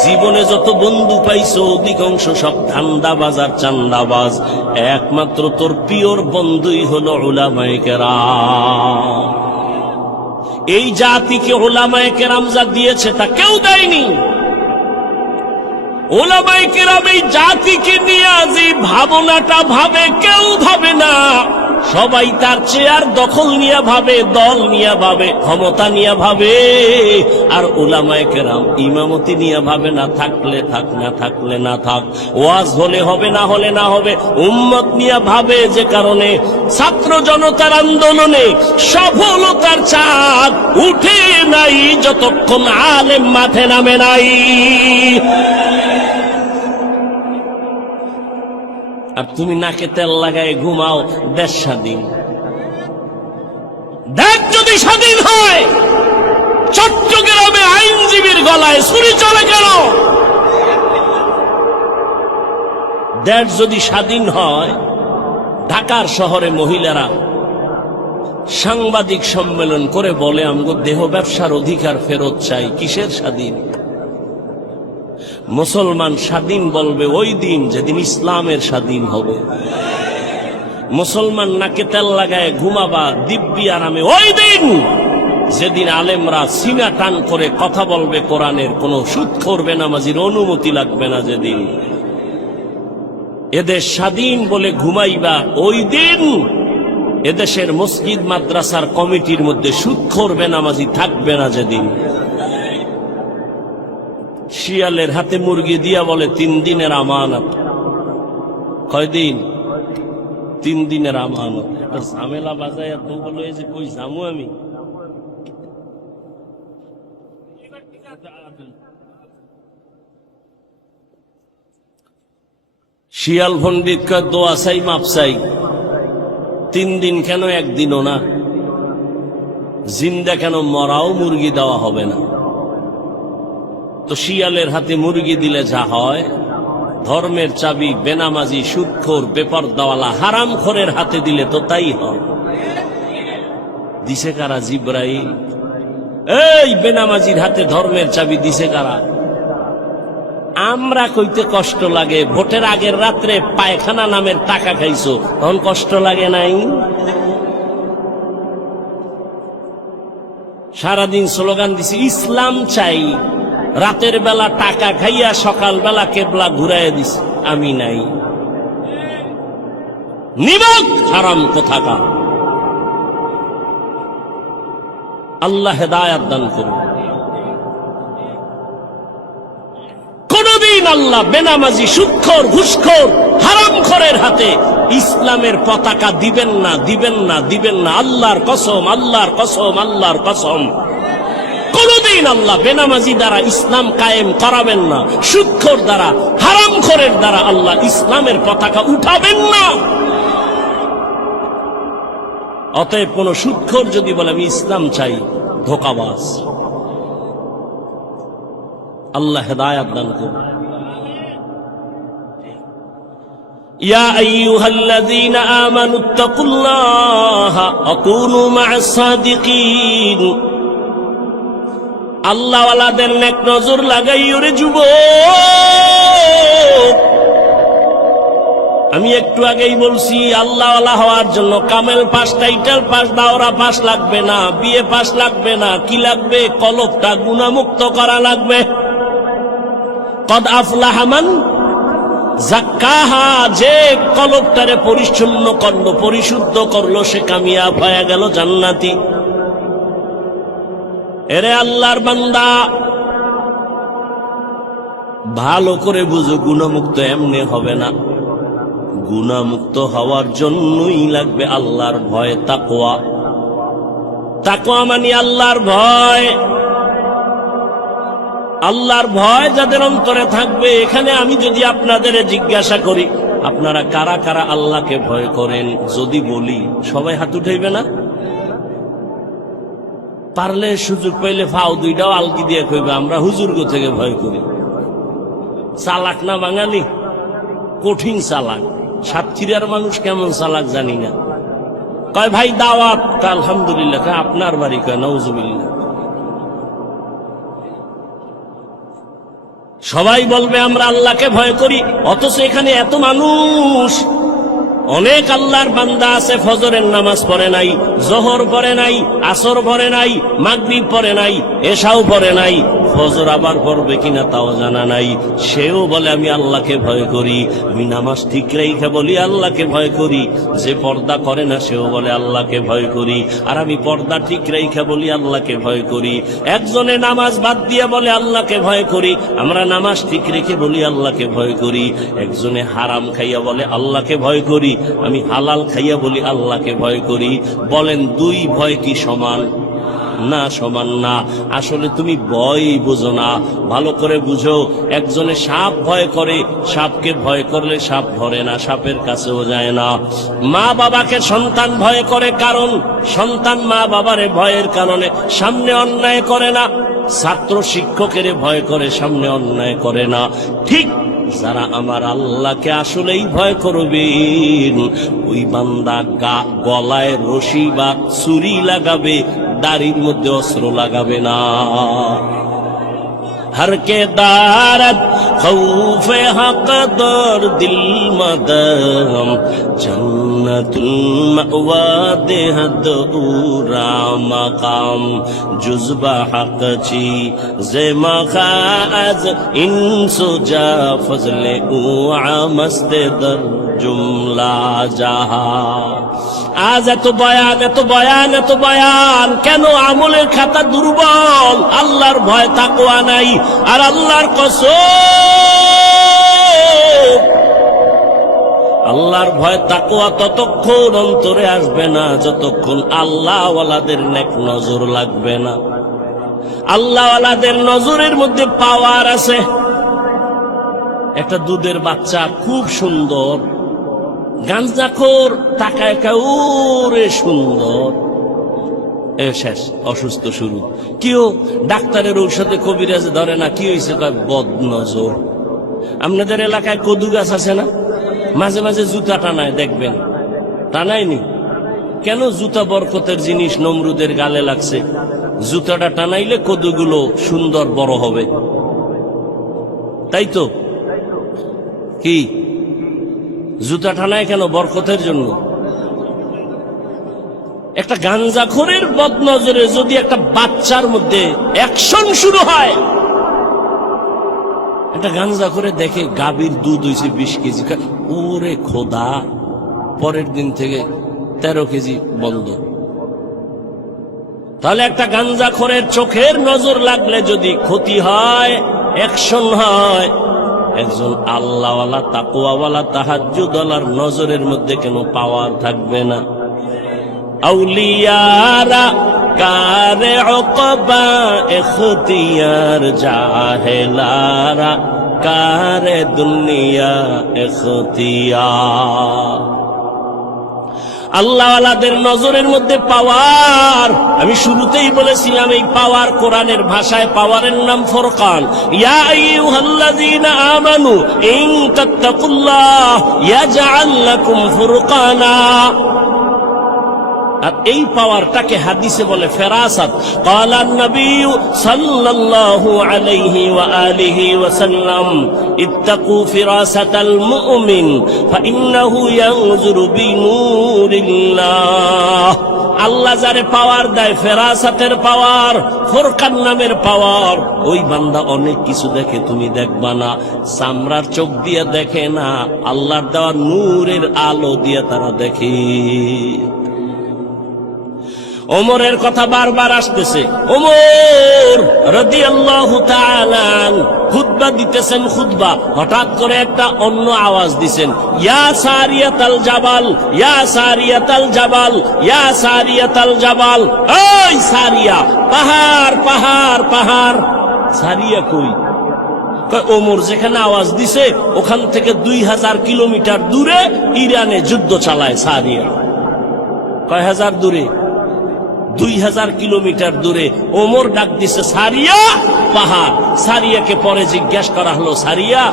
জীবনে যত বন্ধু পাইছো অধিকাংশ সব ধান্দাবাজ আর চান্দাবাজ। একমাত্র তোর পিওর বন্ধুই হলো উলামায়ে কেরাম। এই জাতিকে উলামায়ে কেরাম যা দিয়েছে তা কেউ দেয়নি। উলামায়ে কেরাম এই জাতিকে নিয়ে যে ভাবনাটা ভাবে, কেউ ভাবে না। সবাই তার চেয়ার দখল নিয়ে ভাবে, দল নিয়ে ভাবে, ক্ষমতা নিয়ে ভাবে। আর উলামায়ে কেরাম ইমামতি নিয়ে ভাবে, না থাকলে থাক, না থাকলে না থাক, ওয়াজ হলে হবে, না হলে না হবে। উম্মত নিয়ে ভাবে, যে কারণে ছাত্র জনতার আন্দোলনে সফলতার চাঁদ উঠে নাই যতক্ষণ আলেম মাঠে নামে নাই। আর তুমি নাকে তেল লাগায় ঘুমাও, দেশ স্বাধীন। দেশ যদি স্বাধীন হয়, চট্টগ্রামে আইনজীবীর গলায় ছুরি চলে গেল। দেশ যদি স্বাধীন হয়, ঢাকার শহরে মহিলারা সাংবাদিক সম্মেলন করে বলে, আমগো দেহ ব্যবসার অধিকার ফেরত চাই। কিসের স্বাধীন? মুসলমান স্বাধীন বলবে ওই দিন যেদিন ইসলামের স্বাধীন হবে। মুসলমান নাকে তেল লাগায় ঘুমাবা দিব্যি আরামে ওই দিন যেদিন আলেমরা সিনা টান করে কথা বলবে কোরআনের, কোনো সুদখোর বেনামাজির অনুমতি লাগবে না। যেদিন এদেশ স্বাধীন বলে ঘুমাইবা, ওই দিন এদেশের মসজিদ মাদ্রাসার কমিটির মধ্যে সুদখোর বেনামাজি থাকবে না। যেদিন শিয়ালের হাতে মুরগি দিয়া বলে 3 দিনের আমানত। কয়দিন? 3 দিনের আমানত। ঝামেলা বাজায় তো বলো, এই যে কই যামু আমি? শিয়াল পণ্ডিত কয়, দোয়া চাই, মাপ চাই। 3 দিন কেন, 1 দিনও না? জিন্দা কেন, মরাও মুরগি দেওয়া হবে না। তো শিয়ালের হাতে মুরগি দিলে যা হয়, ধর্মের চাবি বেনামাজি, সুদখোর, বেপরদাওয়ালা, হারামখোরের হাতে দিলে তো তাই হয়। দিছে কারা? জিব্রাইল। এই বেনামাজির হাতে ধর্মের চাবি দিছে কারা? আমরা কইতে কষ্ট লাগে, ভোটের আগের রাত্রে পায়খানা নামের টাকা খাইছো, তখন কষ্ট লাগে নাই? সারাদিন স্লোগান দিছি ইসলাম চাই, রাতের বেলা টাকা খাইয়া সকাল বেলা কেবলা ঘুরাইয়া দিছি, আমি নাই। নিমক হারাম কোথাকার। আল্লাহ হেদায়াত দান করুন। কোনদিন আল্লাহ বেনামাজি, সুদখোর, ঘুষখোর, হারামখোরের হাতে ইসলামের পতাকা দিবেন না, দিবেন না, দিবেন না। আল্লাহর কসম, আল্লাহর কসম, আল্লাহর কসম। কোনদিন আল্লাহ বেনামাজি দ্বারা ইসলাম কায়েম করাবেন না, সুদখোর দ্বারা, হারামখোরের দ্বারা আল্লাহ ইসলামের পতাকা উঠাবেন না। অতএব কোন সুদখোর যদি বলে আমি ইসলাম চাই, ধোঁকাবাজ। আল্লাহ হেদায়াত দান করুন। ইয়া আইয়ুহাল্লাযীনা আমানুত্তাকুল্লাহা ওয়া কুনু মা'আস সাদিকিন। আল্লাহওয়ালাদের নেক নজর লাগাই ওরে যুবক। আমি একটু আগেই বলছি, আল্লাহওয়ালা হওয়ার জন্য কামেল পাস, টাইটেল পাস, দাওরা পাস লাগবে না, বিএ পাস লাগবে না। কি লাগবে? কলবটা গুনাহমুক্ত করা লাগবে। কদ আফলাহা মান যাক্কাহা, যে কলবটারে পরিচ্ছন্ন করলো, পরিশুদ্ধ করলো, সে কামিয়াব হয়ে গেল, জান্নাতি। এরে আল্লাহর বান্দা, ভালো করে বুঝো, গুনাহমুক্ত এমনি হবে না। গুনাহমুক্ত হওয়ার জন্যই লাগবে আল্লাহর ভয়, তাকওয়া। তাকওয়া মানে আল্লাহর ভয়। আল্লাহর ভয় যাদের অন্তরে থাকবে, এখানে আমি যদি আপনাদের জিজ্ঞাসা করি, আপনারা কারা কারা আল্লাহকে ভয় করেন, যদি বলি, সবাই হাত উঠাইবে না? পারলে সুযোগ পাইলে ফাও দুইটাও আলগি দিয়ে কইবে আমরা হুজুরগো থেকে ভয় করি। চালাক না বাঙালি? কঠিন চালাক। সাতক্ষীরার মানুষ কেমন চালাক জানি না। কয় ভাই দাওয়াত, আলহামদুলিল্লাহ। আপনার বাড়ি? কয় নাউজুবিল্লাহ। সবাই বলবে আমরা আল্লাহকে ভয় করি, অথচ এখানে এত মানুষ। অনেক আল্লাহর বান্দা আছে ফজরের নামাজ পড়ে নাই, জোহর পড়ে নাই, আসর পড়ে নাই, মাগরিব পড়ে নাই, এশাও পড়ে নাই, ফজর আবার পড়বে কিনা তাও জানা নাই। সেও বলে আমি আল্লাহকে ভয় করি। আমি নামাজ ঠিক রেখে বলি আল্লাহকে ভয় করি। যে পর্দা করে না সেও বলে আল্লাহকে ভয় করি। আর আমি পর্দা ঠিক রেখে বলি আল্লাহকে ভয় করি। একজনে নামাজ বাদ দিয়ে বলে আল্লাহকে ভয় করি। আমরা নামাজ ঠিক রেখে বলি আল্লাহকে ভয় করি। একজনে হারাম খাইয়া বলে আল্লাহকে ভয় করি। আমি হালাল খাইয়া বলি আল্লাহকে ভয় করি। বলেন দুই ভয় কি সমান? না, সমান না। আসলে তুমি ভয় বুঝো না, ভালো করে বুঝো। একজনে সাপ ভয় করে, সাপকে ভয় করলে সাপ ধরে না, সাপের কাছেও যায় না। মা বাবাকে সন্তান ভয় করে, কারণ সন্তান মা বাবারে ভয়ের কারণে সামনে অন্যায় করে না। ছাত্র শিক্ষকের ভয় করে, সামনে অন্যায় করে না। ঠিক যারা আমার আল্লাহকে আসলেই ভয় করবেন, ওই বান্দা গলায় রশি বা ছুরি লাগাবে, দাড়ির মধ্যে অস্ত্র লাগাবে না। हर के दारत खौफ हक दर दिल मदम जन्नतुल मअवा देहद उरा मकाम जुज़बा हक ची जे मखाज इंसो जा फजले उआ मस्ते दर जुमला जहा। আজ এত বয়ান, এত বয়ান, এত বয়ান কেন? আমলের খাতা দুর্বল, আল্লাহর ভয় তাকওয়া নাই। আর আল্লাহর কসম, আল্লাহর ভয় তাকওয়া ততক্ষণ অন্তরে আসবে না যতক্ষণ আল্লাহওয়ালাদের নেক নজর লাগবে না। আল্লাহওয়ালাদের নজরের মধ্যে পাওয়ার আছে। একটা দুধের বাচ্চা খুব সুন্দর, গাঞ্জাখোর তাকায় কাউরে সুন্দর, শেষ, অসুস্থ শুরু। কেউ ডাক্তারের ঔষধে কবিরাজ ধরে না, কি হয়েছে? বদনজর। আপনাদের এলাকায় কদু গাছ আছে না? মাঝে মাঝে জুতা টানায়, দেখবেন। টানায়নি কেন? জুতা বরকতের জিনিস, নমরুদের গালে লাগছে। জুতাটা টানাইলে কদুগুলো সুন্দর বড় হবে, তাই তো? কি জুতা টানায় কেন? বরকতের জন্য। একটা গাঞ্জাখোরের বদনজরে যদি একটা বাচ্চার মধ্যে অ্যাকশন শুরু হয়, একটা গাঞ্জাখোরে দেখে গাভীর দুধ হয়েছে 20 কেজি, ওরে খোদা, পরের দিন থেকে 13 কেজি বন্ধ। তাহলে একটা গাঞ্জাখোরের চোখের নজর লাগলে যদি ক্ষতি হয়, অ্যাকশন হয়, একজন আল্লাহওয়ালা তাকওয়াওয়ালা তাহাজ্জুদওয়ালার নজরের মধ্যে কেন পাওয়ার থাকবে না? আউলিয়ারা কারে উকবা ইখতিয়ার, জাহেলারা কারে দুনিয়া ইখতিয়ার। আল্লাহওয়ালাদের নজরের মধ্যে পাওয়ার, আমি শুরুতেই বলেছিলাম, এই পাওয়ার কোরআনের ভাষায় পাওয়ারের নাম ফুরকান। ইয়া আইয়ুহাল্লাযীনা আমানু ইন তাত্তাকুল্লাহ ইয়াজআল লাকুম ফুরকানা। আর এই পাওয়ারটাকে হাদিসে বলে ফেরাসাত। ক্বালা নবী সাল্লাল্লাহু আলাইহি ওয়া আলিহি ওয়াসাল্লাম ইত্তাকু ফিরাসাতাল মুমিন ফাইন্নাহু ইয়ানজুরু বিনূরিল্লাহ। আল্লাহ যারে পাওয়ার দেয়, ফেরাসাতের পাওয়ার, ফুরকান নামের পাওয়ার, ওই বান্দা অনেক কিছু দেখে, তুমি দেখবা না। চামড়ার চোখ দিয়ে দেখে না, আল্লাহর দেওয়া নূরের আলো দিয়ে তারা দেখে। ওমরের কথা বারবার আসতেছে। ওমর রাদিয়াল্লাহু তাআলা খুতবা দিতেছেন, খুতবা, হঠাৎ করে একটা অন্য আওয়াজ দিছেন, ইয়া সারিয়াতাল জাবাল, ইয়া সারিয়াতাল জাবাল, ইয়া সারিয়াতাল জাবাল। ওই সারিয়া, পাহাড় পাহাড় পাহাড়। সারিয়া কই? ওমর যেখানে আওয়াজ দিছে ওখান থেকে 2000 কিলোমিটার দূরে ইরানে যুদ্ধ চালায় সারিয়া। কয় হাজার দূরে? 2000 কিলোমিটার দূরে। ওমর ডাক দিছে, সারিয়া, পাহাড়। সারিয়াকে পরে জিজ্ঞাসা করা হলো, সারিয়া,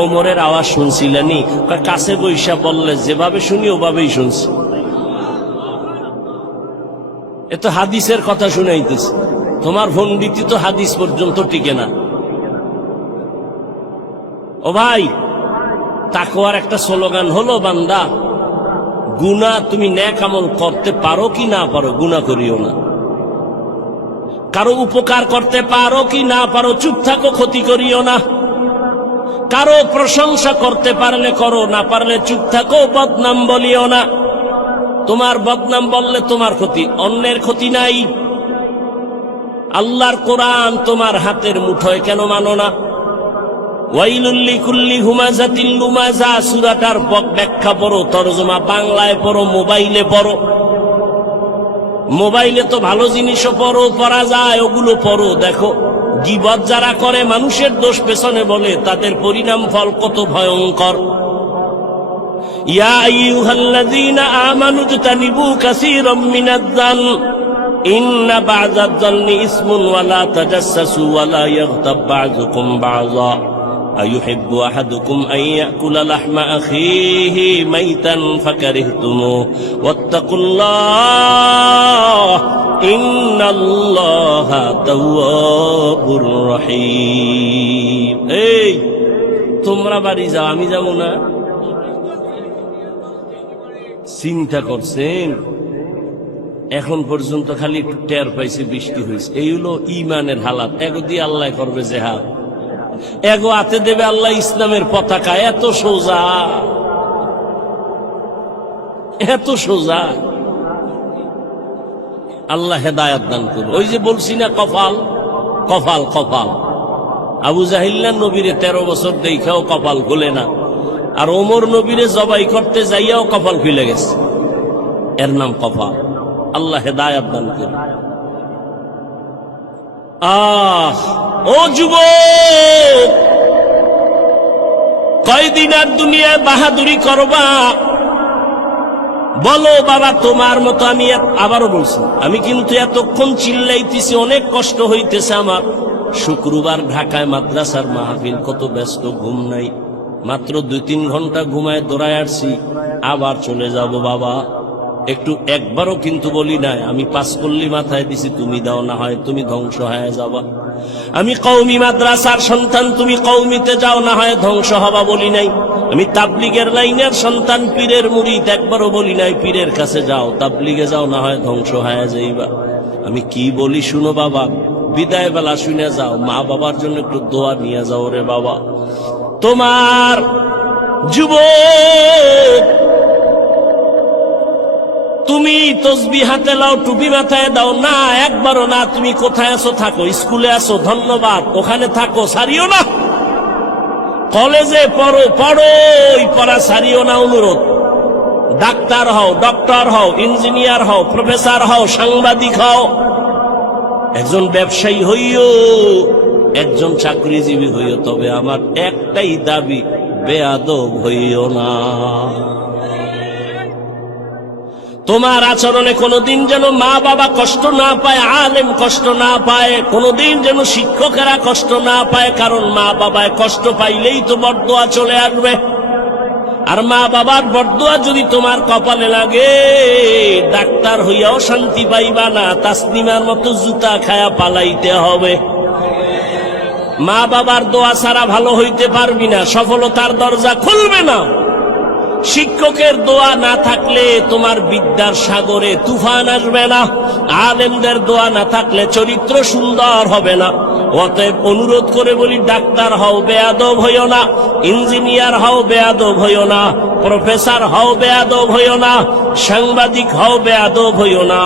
ওমরের আওয়াজ শুনছিলেনি? কাছে বৈশা বললে, যেভাবে শুনি ওভাবেই শুনছি। এ তো হাদিসের কথা শুনাইতেছে, তোমার পণ্ডিতি তো হাদিস পর্যন্ত টিকে না। ও ভাই, তাকওয়ার একটা স্লোগান হলো, বান্দা গুনাহ তুমি নেক আমল করতে পারো কি না পারো, গুনাহ করিও না। কারো উপকার করতে পারো কি না পারো, চুপ থাকো, ক্ষতি করিও না। কারো প্রশংসা করতে পারলে করো, না পারলে চুপ থাকো, বদনাম বলিও না। তোমার বদনাম বললে তোমার ক্ষতি, অন্যের ক্ষতি নাই। আল্লাহর কোরআন তোমার হাতের মুঠোয় কেন মানো না? ওয়াইলুল লিকুল্লি হুমাযাতিল লুমাযা, সূরাটার ব্যাখ্যা পড়ো, তরজমা বাংলায় পড়ো, মোবাইলে পড়ো। মোবাইলে তো ভালো জিনিসও পড়া যায়, ওগুলো পড়ো, দেখো। গীবত যারা করে, মানুষের দোষ পেছনে বলে, তাদের পরিণাম ফল কত ভয়ঙ্কর। ইয়া আইয়ুহাল্লাযীনা আমানু ইজতানিবু কাসীরাম মিনায-যান ইন্না বা'যায-যান্নি ইসমুন ওয়া লা তাজাসসাসু ওয়া লা ইয়াগতাব বা'যুকুম বা'যা أيحب أحدكم أن يأكل لحم أخيه ميتا فكرهتموه واتقوا الله إن الله تواب رحيم। এই তোমরা বাড়ি যাও, আমি যাবো না? চিন্তা করছেন? এখন পর্যন্ত খালি একটু টের পাইছে, বৃষ্টি হয়েছে। এই হলো ইমানের হালাত। এগো দিয়ে আল্লাহ করবে জেহাদ, এগো হাতে দেবে আল্লাহ ইসলামের পতাকা। এত সোজা, এত সোজা। আল্লাহ হেদায়াত দান করুন। ওই যে বলছি না, কপাল কপাল কপাল। আবু জাহিল্লা নবীরে 13 বছর দেখাও কপাল খুলে না, আর ওমর নবীরে জবাই করতে যাইয়াও কপাল খুলে গেছে। এর নাম কপাল। আল্লাহ হেদায়াত দান করুন। ও যুবক, কয়দিন আর দুনিয়ায় বাহাদুরি করবা? বলো বাবা, তোমার মতো আমি আবারও বলছি, আমি কিন্তু এতক্ষণ চিল্লাইতেছি, অনেক কষ্ট হইতেছে আমার। শুক্রবার ঢাকায় মাদ্রাসার মাহফিল, কত ব্যস্ত, ঘুম নাই। মাত্র 2-3 ঘন্টা ঘুমায় দৌড়ায় আসছি, আবার চলে যাব বাবা। একটু একবারও কিন্তু বলি নাই আমি 5 কল্লি মাথায় দিছি, তুমি দাও, না হয় তুমি ধ্বংস হয়ে যাবা। আমি কওমি মাদ্রাসার সন্তান, তুমি কওমিতে যাও, না হয় ধ্বংস হবা বলি নাই। আমি তাবলিগের লাইনের সন্তান, পীরের মুরিদ, একবারও বলি নাই পীরের কাছে যাও, তাবলিগে যাও, না হয় ধ্বংস হয়ে যাইবা। আমি কি বলি শুনো বাবা, বিদায় বেলা শুনে যাও, মা বাবার জন্য একটু দোয়া নিয়ে যাও রে বাবা। তোমার যুবক, তুমি তসবিহ হাতে লাও, টুপি মাথায় দাও না, একবারও না। তুমি কোথায় আছো থাকো, স্কুলে আছো ধন্যবাদ, ওখানে থাকো, সারিও না। কলেজে পড়ো, পড়োই, পড়া সারিও না, অনুরোধ। ডাক্তার হও, ডক্টর হও, ইঞ্জিনিয়ার হও, প্রফেসর হও, সাংবাদিক হও, একজন ব্যবসায়ী হইও, একজন চাকরিজীবী হইও, তবে আমার একটাই দাবি, বেয়াদব হইও না। তোমার আচরণে কোনোদিন যেন মা বাবা কষ্ট না পায়, আলেম কষ্ট না পায়, কোনোদিন যেন শিক্ষকেরা কষ্ট না পায়। কারণ মা বাবায় কষ্ট পাইলেই তো বরদোয়া চলে আসবে। আর মা বাবার বরদোয়া যদি তোমার কপালে লাগে, ডাক্তার হইয়াও শান্তি পাইবা না, তাসলিমার মতো জুতা খায়া পালাইতে হবে। মা বাবার দোয়া ছাড়া ভালো হইতে পারবি না, সফলতার দরজা খুলবে না। শিক্ষকের দোয়া না থাকলে তোমার বিদ্যার সাগরে তুফান আসবে না। আলেমদের দোয়া না থাকলে চরিত্র সুন্দর হবে না। অতএব অনুরোধ করে বলি, ডাক্তার হও, বেয়াদব হইও না। ইঞ্জিনিয়ার হও, বেয়াদব হইও না। প্রফেসর হও, বেয়াদব হইও না। সাংবাদিক হও, বেয়াদব হইও না।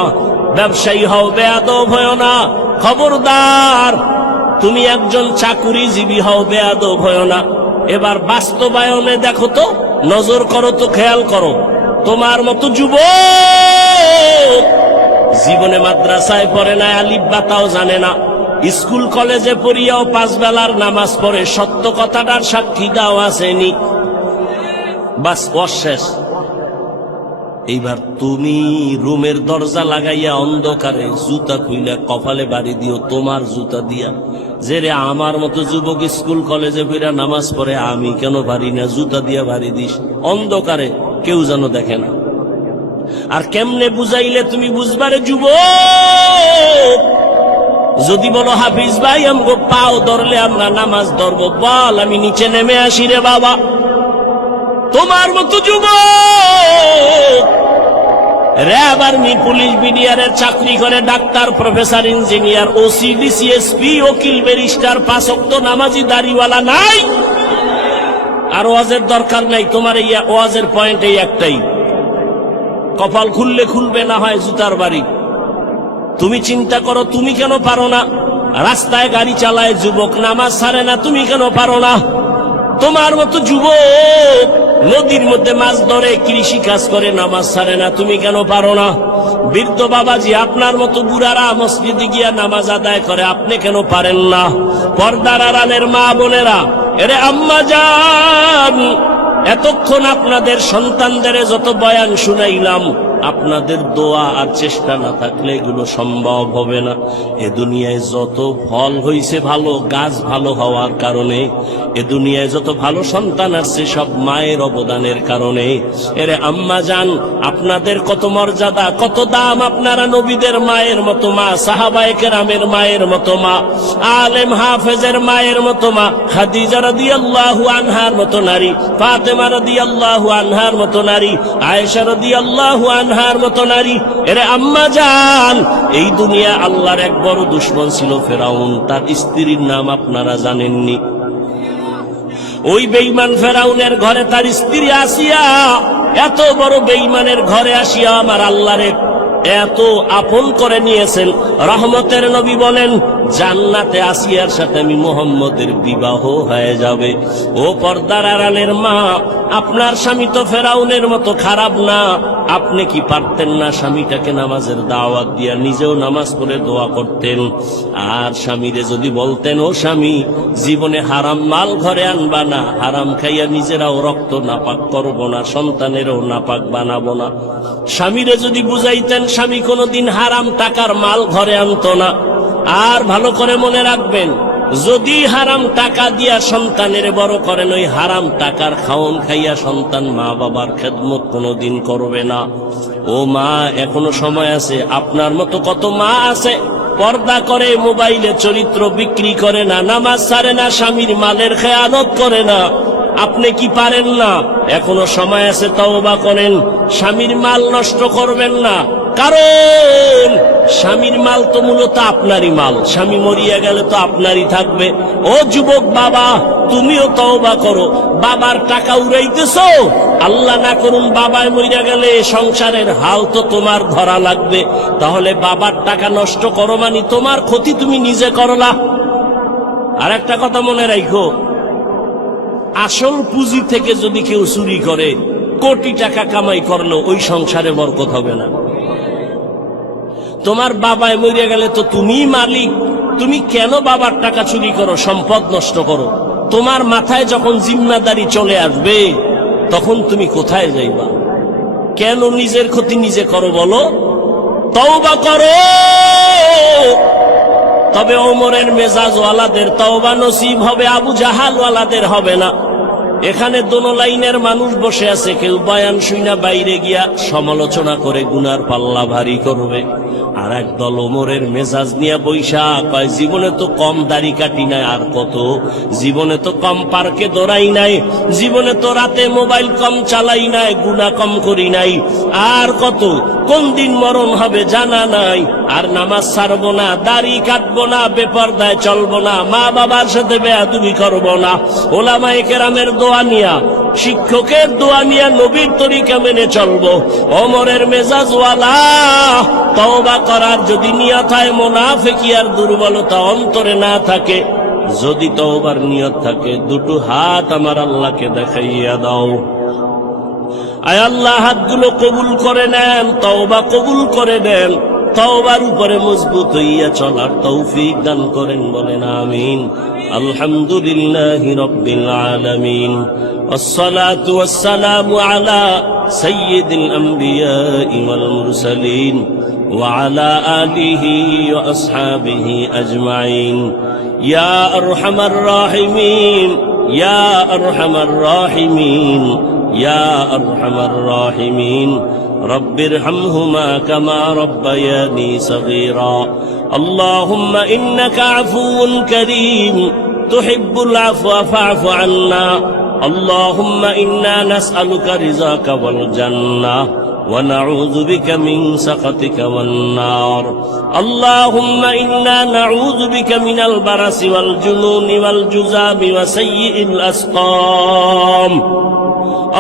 ব্যবসায়ী হও, বেয়াদব হইও না। খবরদার, তুমি একজন চাকুরিজীবী হও, বেয়াদব হইও না। এবার বাস্তবায়নে দেখো তো, নজর করো তো, খেয়াল করো। তোমার মতো যুবক জীবনে মাদ্রাসায় পড়ে না, আলিফ বাতাও জানে না, স্কুল কলেজে পড়িয়াও 5 বেলার নামাজ পড়ে, সত্য কথাটার সাক্ষী দাও আসেনি, বাস অশেষ। এইবার তুমি রুমের দরজা লাগাইয়া অন্ধকারে জুতা খুইলা কপালে বাড়ি দিও, তোমার জুতা দিয়া, যে রে আমার মতো যুবক স্কুল কলেজে ফিরা নামাজ পড়ে, আমি কেন পারি না, জুতা দিয়া বাড়ি দিস অন্ধকারে, কেউ যেন দেখে না। আর কেমনে বুঝাইলে তুমি বুঝবারে যুবক? যদি বলো হাফিজ ভাই আমগো পাও ধরলে আমরা নামাজ ধরবো, বল আমি নিচে নেমে আসি রে বাবা। তোমার মতো যুবক র্যাব, আর্মি, পুলিশ, বিডিআরের চাকরি করে, doctor, professor, engineer, OC, DC, SP, ওকিল, ব্যারিস্টার, 5 ওয়াক্ত নামাজি, দাড়িওয়ালা নাই। আর ওয়াজের দরকার নাই, তোমার এই ওয়াজের পয়েন্ট এই একটাই, কপাল খুললে খুলবে, না হয় জুতার বাড়ি। তুমি চিন্তা করো, তুমি কেন পারো না? রাস্তায় গাড়ি চালায় যুবক, নামাজ ছাড়ে না, তুমি কেন পারো না? তোমার মতো যুবক নদীর মধ্যে মাছ ধরে, কৃষি কাজ করে, নামাজ ছাড়ে না, তুমি কেন পারো না? বৃদ্ধ বাবাজি, আপনার মতো বুড়ারা মসজিদে গিয়া নামাজ আদায় করে, আপনি কেন পারেন না? পর্দার আড়ালের মা বোনেরা, এরে আম্মা জান, এতক্ষণ আপনাদের সন্তানদের যত বয়ান শুনাইলাম, আপনাদের দোয়া আর চেষ্টা না থাকলে এগুলো সম্ভব হবে না। এ দুনিয়ায় যত ফল হইছে ভালো, গাছ ভালো হওয়ার কারণে, এ দুনিয়ায় যত ভালো সন্তান আসছে সব মায়ের অবদানের কারণে। এরে আম্মা জান, আপনাদের কত মর্যাদা, কত দাম। আপনারা নবীদের মায়ের মতো মা, সাহাবায়ে কেরামের মায়ের মতো মা, আলেম হাফেজের মায়ের মতো মা, খাদিজা রাদিয়াল্লাহু আনহার মতো নারী, ফাতেমা রাদিয়াল্লাহু আনহার মতো নারী, আয়েশা রাদিয়াল্লাহু আনহার মতো নারী। এরে আম্মা জান, এই দুনিয়া আল্লাহর এক বড় দুশমন ছিল ফেরাউন, তার স্ত্রীর নাম আপনারা জানেননি? ওই বেঈমান ফেরাউনের ঘরে তার স্ত্রী আসিয়া, এত বড় বেঈমানের ঘরে আসিয়া আমার আল্লাহরে এত আপন করে নিয়েছেন। রহমতের নবী বলেন, জান্নাতে আসিয়ার সাথে আমি মুহাম্মদের বিবাহ হয়ে যাবে। ও পর্দার আড়ালের মা, আপনার স্বামী তো ফেরাউনের মতো খারাপ না। আপনি কি পারতেন না স্বামীটাকে নামাজের দাওয়াত দিয়া নিজেও নামাজ পড়ে দোয়া করতেন? আর স্বামীরে যদি বলতেন, ও স্বামী, জীবনে হারাম মাল ঘরে আনবা না, হারাম খাইয়া নিজেরাও রক্ত নাপাক করব না, সন্তানেরও নাপাক বানাবো না। স্বামীরে যদি বুঝাইতেন, স্বামী কোনোদিন হারাম টাকার মাল ঘরে আনতো না। আর ভালো করে মনে রাখবেন, যদি হারাম টাকা দিয়া সন্তানের বড় করেন, ওই হারাম টাকার খাওন খাইয়া সন্তান মা বাবার খেদমত কোনোদিন করবে না। ও মা, এখনো সময় আছে। আপনার মতো কত মা আছে, পর্দা করে, মোবাইলে চরিত্র বিক্রি করে না, নামাজ ছাড়ে না, স্বামীর মালের খেয়ানত করে না। আপনি কি পারেন না? এখনো সময় আছে, তওবা করেন। স্বামীর মাল নষ্ট করবেন না, কারণ স্বামীর মাল তো মূলত আপনারই মাল, স্বামী মরিয়া গেলে তো আপনারই থাকবে। ও যুবক বাবা, তুমিও তওবা করো। বাবার টাকা উড়াইতেছো, আল্লাহ না করুন বাবায় মরিয়া গেলে সংসারের হাল তো তোমার ধরা লাগবে। তাহলে বাবার টাকা নষ্ট করো মানে তোমার ক্ষতি তুমি নিজে করলা। আর একটা কথা মনে রাখো, আসল পুঁজি থেকে যদি কেউ চুরি করে, কোটি টাকা কামাই করলো, ওই সংসারে বরকত হবে না। তোমার বাবায় মরিয়া গেলে তো তুমিই মালিক, তুমি কেন বাবার টাকা চুরি করো, সম্পদ নষ্ট করো? তোমার মাথায় যখন জিম্মাদারি চলে আসবে, তখন তুমি কোথায় যাইবা? কেন নিজের ক্ষতি নিজে করো বলো? তওবা করো। তবে ওমরের মেজাজওয়ালাদের তওবা নসিব হবে, আবু জাহালওয়ালাদের হবে না। এখানে দোনো লাইনের মানুষ বসে আছে, কেউ বয়ান শুইনা বাইরে গিয়া সমালোচনা করে গুনার পাল্লা ভারী করবে, আর একদল ওমরের মেজাজ নিয়ে বৈশা কয় জীবনে তো কম দাড়ি কাটি নাই, আর কত, জীবনে তো কম পার্কে দৌড়াই নাই, জীবনে তো রাতে মোবাইল কম চালাই নাই, গুনাহ কম করি নাই, আর কত, কোন দিন মরণ হবে জানা নাই, আর নামাজ ছাড়বো না, দাড়ি কাটবো না, বেপরদায় চলবো না, মা বাবার সাথে বেয়াদবি করবো না, ওলামায়ে কেরামের দোয়া নিয়া, শিক্ষকের দোয়া নিয়া নবীর তরিকা মেনে চলবো। ওমরের মেজাজ ওয়ালা তওবা করার যদি নিয়ত হয়, মুনাফিকি আর দুর্বলতা অন্তরে না থাকে, যদি তওবার নিয়ত থাকে, দুটো হাত আমার আল্লাহকে দেখাইয়া দাও। আয় আল্লাহ, হাতগুলো কবুল করে নেন, তওবা কবুল করে নেন, তওবার উপরে মজবুত হইয়া চলার তৌফিক দান করেন, বলেন আমিন। আলহামদুলিল্লাহি রাব্বিল আলামিন, والصلاة والسلام على سيد الأنبياء والمرسلين وعلى آله وأصحابه أجمعين. يا أرحم الراحمين، يا أرحم الراحمين، يا أرحم الراحمين، رب ارحمهما كما ربياني صغيرا. اللهم إنك عفو كريم تحب العفو فاعف عنا. اللهم إنا نسألك رضاك والجنة ونعوذ بك من سخطك والنار. اللهم إنا نعوذ بك من البرص والجنون والجذام وسيء الأسقام.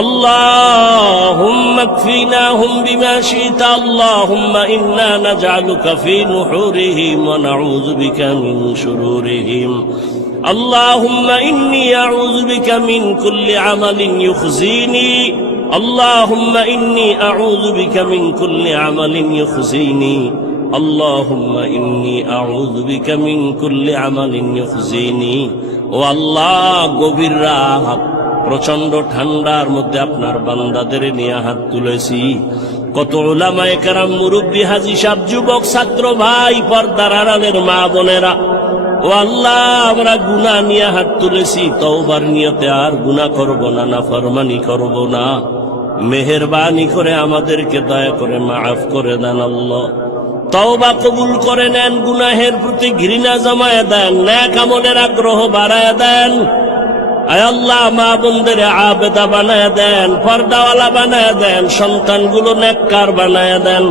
اللهم اكفناهم بما شئت. اللهم إنا نجعلك في نحورهم ونعوذ بك من شرورهم. اللهم إني أعوذ بك من كل عمل يخزيني. اللهم إني أعوذ بك من كل عمل يخزيني. اللهم إني أعوذ بك من كل عمل يخزيني. والله গভীর রাত, প্রচন্ড ঠান্ডার মধ্যে আপনার বান্দাদের নিয়ে হাত তুলেছি। কত উলামায়ে কেরাম, মুরব্বী, হাজী সাহেব, যুবক, ছাত্র ভাই, পর্দার আড়ালের মা বোনেরা, ও আল্লাহ, আমরা গুনাহ নিয়ে হাত তুলেছি, তওবার নিয়তে আর গুনাহ করব না, নাফরমানি করব না। মেহেরবানি করে আমাদেরকে দয়া করে মাফ করে দেন আল্লাহ। তওবা কবুল করে নেন, গুনাহের প্রতি ঘৃণা জমায়ে দেন, নেক আমলের আগ্রহ বাড়ায় দেন। আয় আল্লাহ, মা বোনদের আবেদা বানায় দেন, পর্দাওয়ালা বানায় দেন, সন্তানগুলো নেককার বানায় দেন।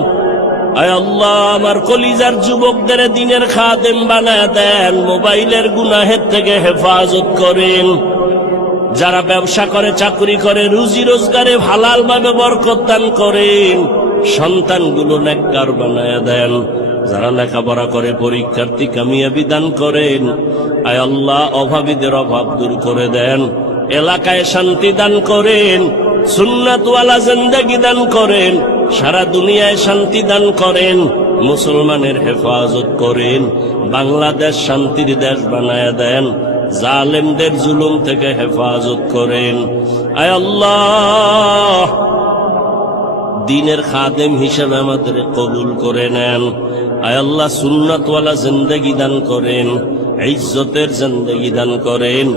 আয় আল্লাহ, আমার কলিজার যুবকদের দিনের খাদেম বানায় দেন, মোবাইলের গুনাহের থেকে হেফাজত করেন। যারা ব্যবসা করে, চাকরি করে, রুজি রোজগারে হালাল ভাবে বরকত দান করেন, সন্তানগুলো নেককার বানায় দেন। যারা লেখাপড়া করে, পরীক্ষার্থী কামিয়াবি দান করেন। আয় আল্লাহ, অভাবীদের অভাব দূর করে দেন, এলাকায় শান্তি দান করেন, সুন্নাতওয়ালা জিন্দেগি দান করেন, সারা দুনিয়ায় শান্তি দান করেন, মুসলমানের হেফাজত করেন, বাংলাদেশ শান্তির দেশ বানায় দেন, জালেমদের জুলুম থেকে হেফাজত করেন। আয় আল্লাহ, দ্বীনের খাদেম হিসেবে আমাদের কবুল করে নেন। আয় আল্লাহ, সুন্নাতওয়ালা জিন্দেগি দান করেন, ইজ্জতের জিন্দেগি দান করেন।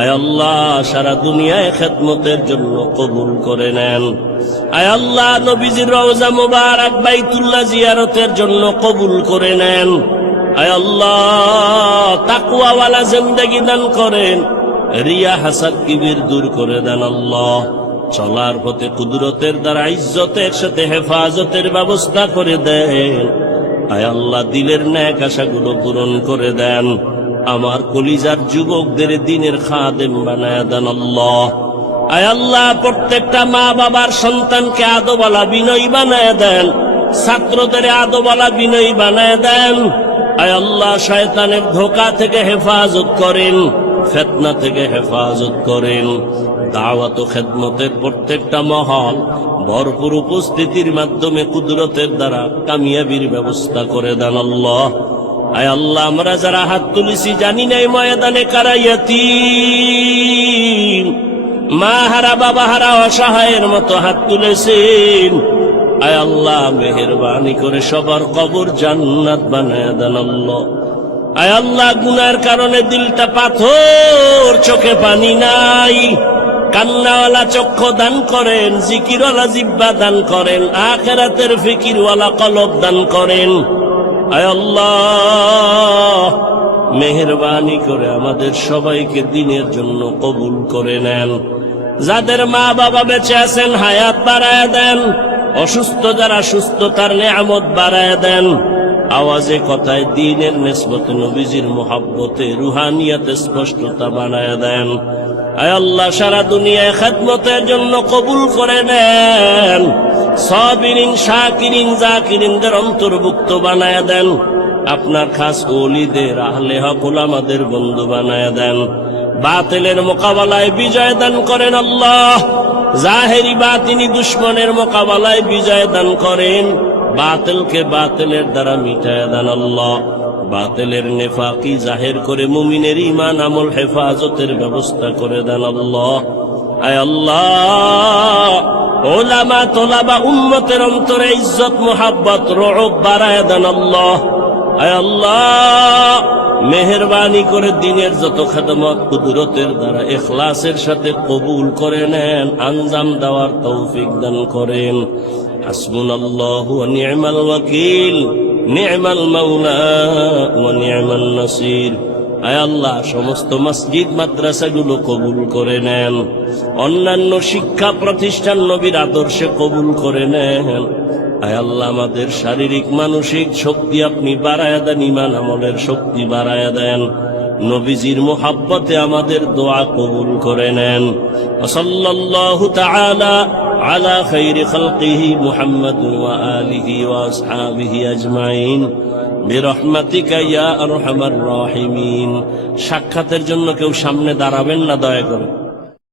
আয় আল্লাহ, সারা দুনিয়ায় খেদমতের জন্য কবুল করে নেন। আয় আল্লাহ, নবীজির রওজা মুবারক বাইতুল্লাহ জিয়ারতের জন্য কবুল করে নেন। আয় আল্লাহ, তাকওয়াওয়ালা জিন্দেগি দান করেন, রিয়া হাসাদ কিবির দূর করে দেন আল্লাহ। চলার পথে কুদরতের দ্বারা ইজ্জতের সাথে হেফাজতের ব্যবস্থা করে দেন। আয় আল্লাহ, দিলের ন্যাক আশাগুলো পূরণ করে দেন। আমার কলিজার যুবকদের দিনের খাদেম বানায় দেন আল্লাহ। আয় আল্লাহ, প্রত্যেকটা মা বাবার সন্তানকে আদওয়ালা বিনয়ী বানায় দেন, ছাত্রদের আদওয়ালা বিনয়ী বানায় দেন। আয় আল্লাহ, শয়তানের ধোঁকা থেকে হেফাজত করেন, ফিতনা থেকে হেফাজত করেন। দাওয়াত ও খেদমতের প্রত্যেকটা মহল ভরপুর উপস্থিতির মাধ্যমে কুদরতের দ্বারা কামিয়াবির ব্যবস্থা করে দেন আল্লাহ। আয় আল্লাহ, আমরা যারা হাত তুলেছি, জানি নাই ময়দানে কারা ইয়াতীম, মা হারা, বাবা হারা, অসহায়ের মতো হাত তুলেছেন। আয় আল্লাহ, মেহেরবানি করে সবার কবর জান্নাত বানায় দেন আল্লাহ। আয় আল্লাহ, গুনার কারণে দিলটা পাথর, চোখে পানি নাই, কান্নাওয়ালা চক্ষু দান করেন, জিকিরওয়ালা জিহ্বা দান করেন, আখিরাতের ফিকিরওয়ালা কলব দান করেন। আয় আল্লাহ, মেহেরবানি করে আমাদের সবাইকে দিনের জন্য কবুল করে নেন। যাদের মা বাবা বেঁচে আছেন হায়াত বাড়ায় দেন, অসুস্থ যারা সুস্থতার নেয়ামত বাড়ায় দেন। আওয়াজে কথায় দ্বীনের নিসবতে নবীজির মুহাব্বতে রুহানিয়াতে স্পষ্টতা বানায় দেন। আয় আল্লাহ, সারা দুনিয়ায় খেদমতের জন্য কবুল করে নেন। সাবিরিন, শাকিরিন, জাকিরিনদের অন্তর্ভুক্ত বানায় দেন। আপনার খাস ওলিদের, আহলে হক উলামাদের বন্ধু বানায় দেন। বাতিলের মোকাবেলায় বিজয় দান করেন আল্লাহ। জাহেরি বাতিনি দুশ্মনের মোকাবেলায় বিজয় দান করেন। বাতিলকে বাতিলের দ্বারা মিটায় দেন আল্লাহ। বাতিলের নেফাকি জাহের করে মুমিনের ঈমান আমল হেফাজতের ব্যবস্থা করে দেন আল্লাহ। আয় আল্লাহ, ওলামা তোলাবা উম্মতের অন্তরে ইজ্জত মুহাব্বত রউব বাড়ায় দেন আল্লাহ। আয় আল্লাহ, মেহেরবানি করে দিনের যত খেদমত কুদরতের দ্বারা ইখলাসের সাথে কবুল করে নেন, আঞ্জাম দেওয়ার তৌফিক দান করেন। হাসবুনাল্লাহু ওয়া নি'মাল ওয়াকিল, নি'মাল মাওলা ওয়া নি'মান নাসির। আয় আল্লাহ, সমস্ত মসজিদ মাদ্রাসাগুলো কবুল করে নেন। অন্যান্য শিক্ষা প্রতিষ্ঠান নবীর আদর্শে কবুল করে নেন। আয় আল্লাহ, আমাদের শারীরিক মানসিক শক্তি আপনি বাড়ায়া দেন, ঈমান আমলের শক্তি বাড়ায়া দেন। নবীজির মুহাব্বতে আমাদের দোয়া কবুল করে নেন। সাল্লাল্লাহু তাআলা আলা খাইরি খালকিহি মুহাম্মদ ওয়া আলিহি ওয়া আসহাবিহি আজমাইন বিরহমাতিকা ইয়া আরহামার রাহিমিন। সাক্ষাতের জন্য কেউ সামনে দাঁড়াবেন না, দয়া করে।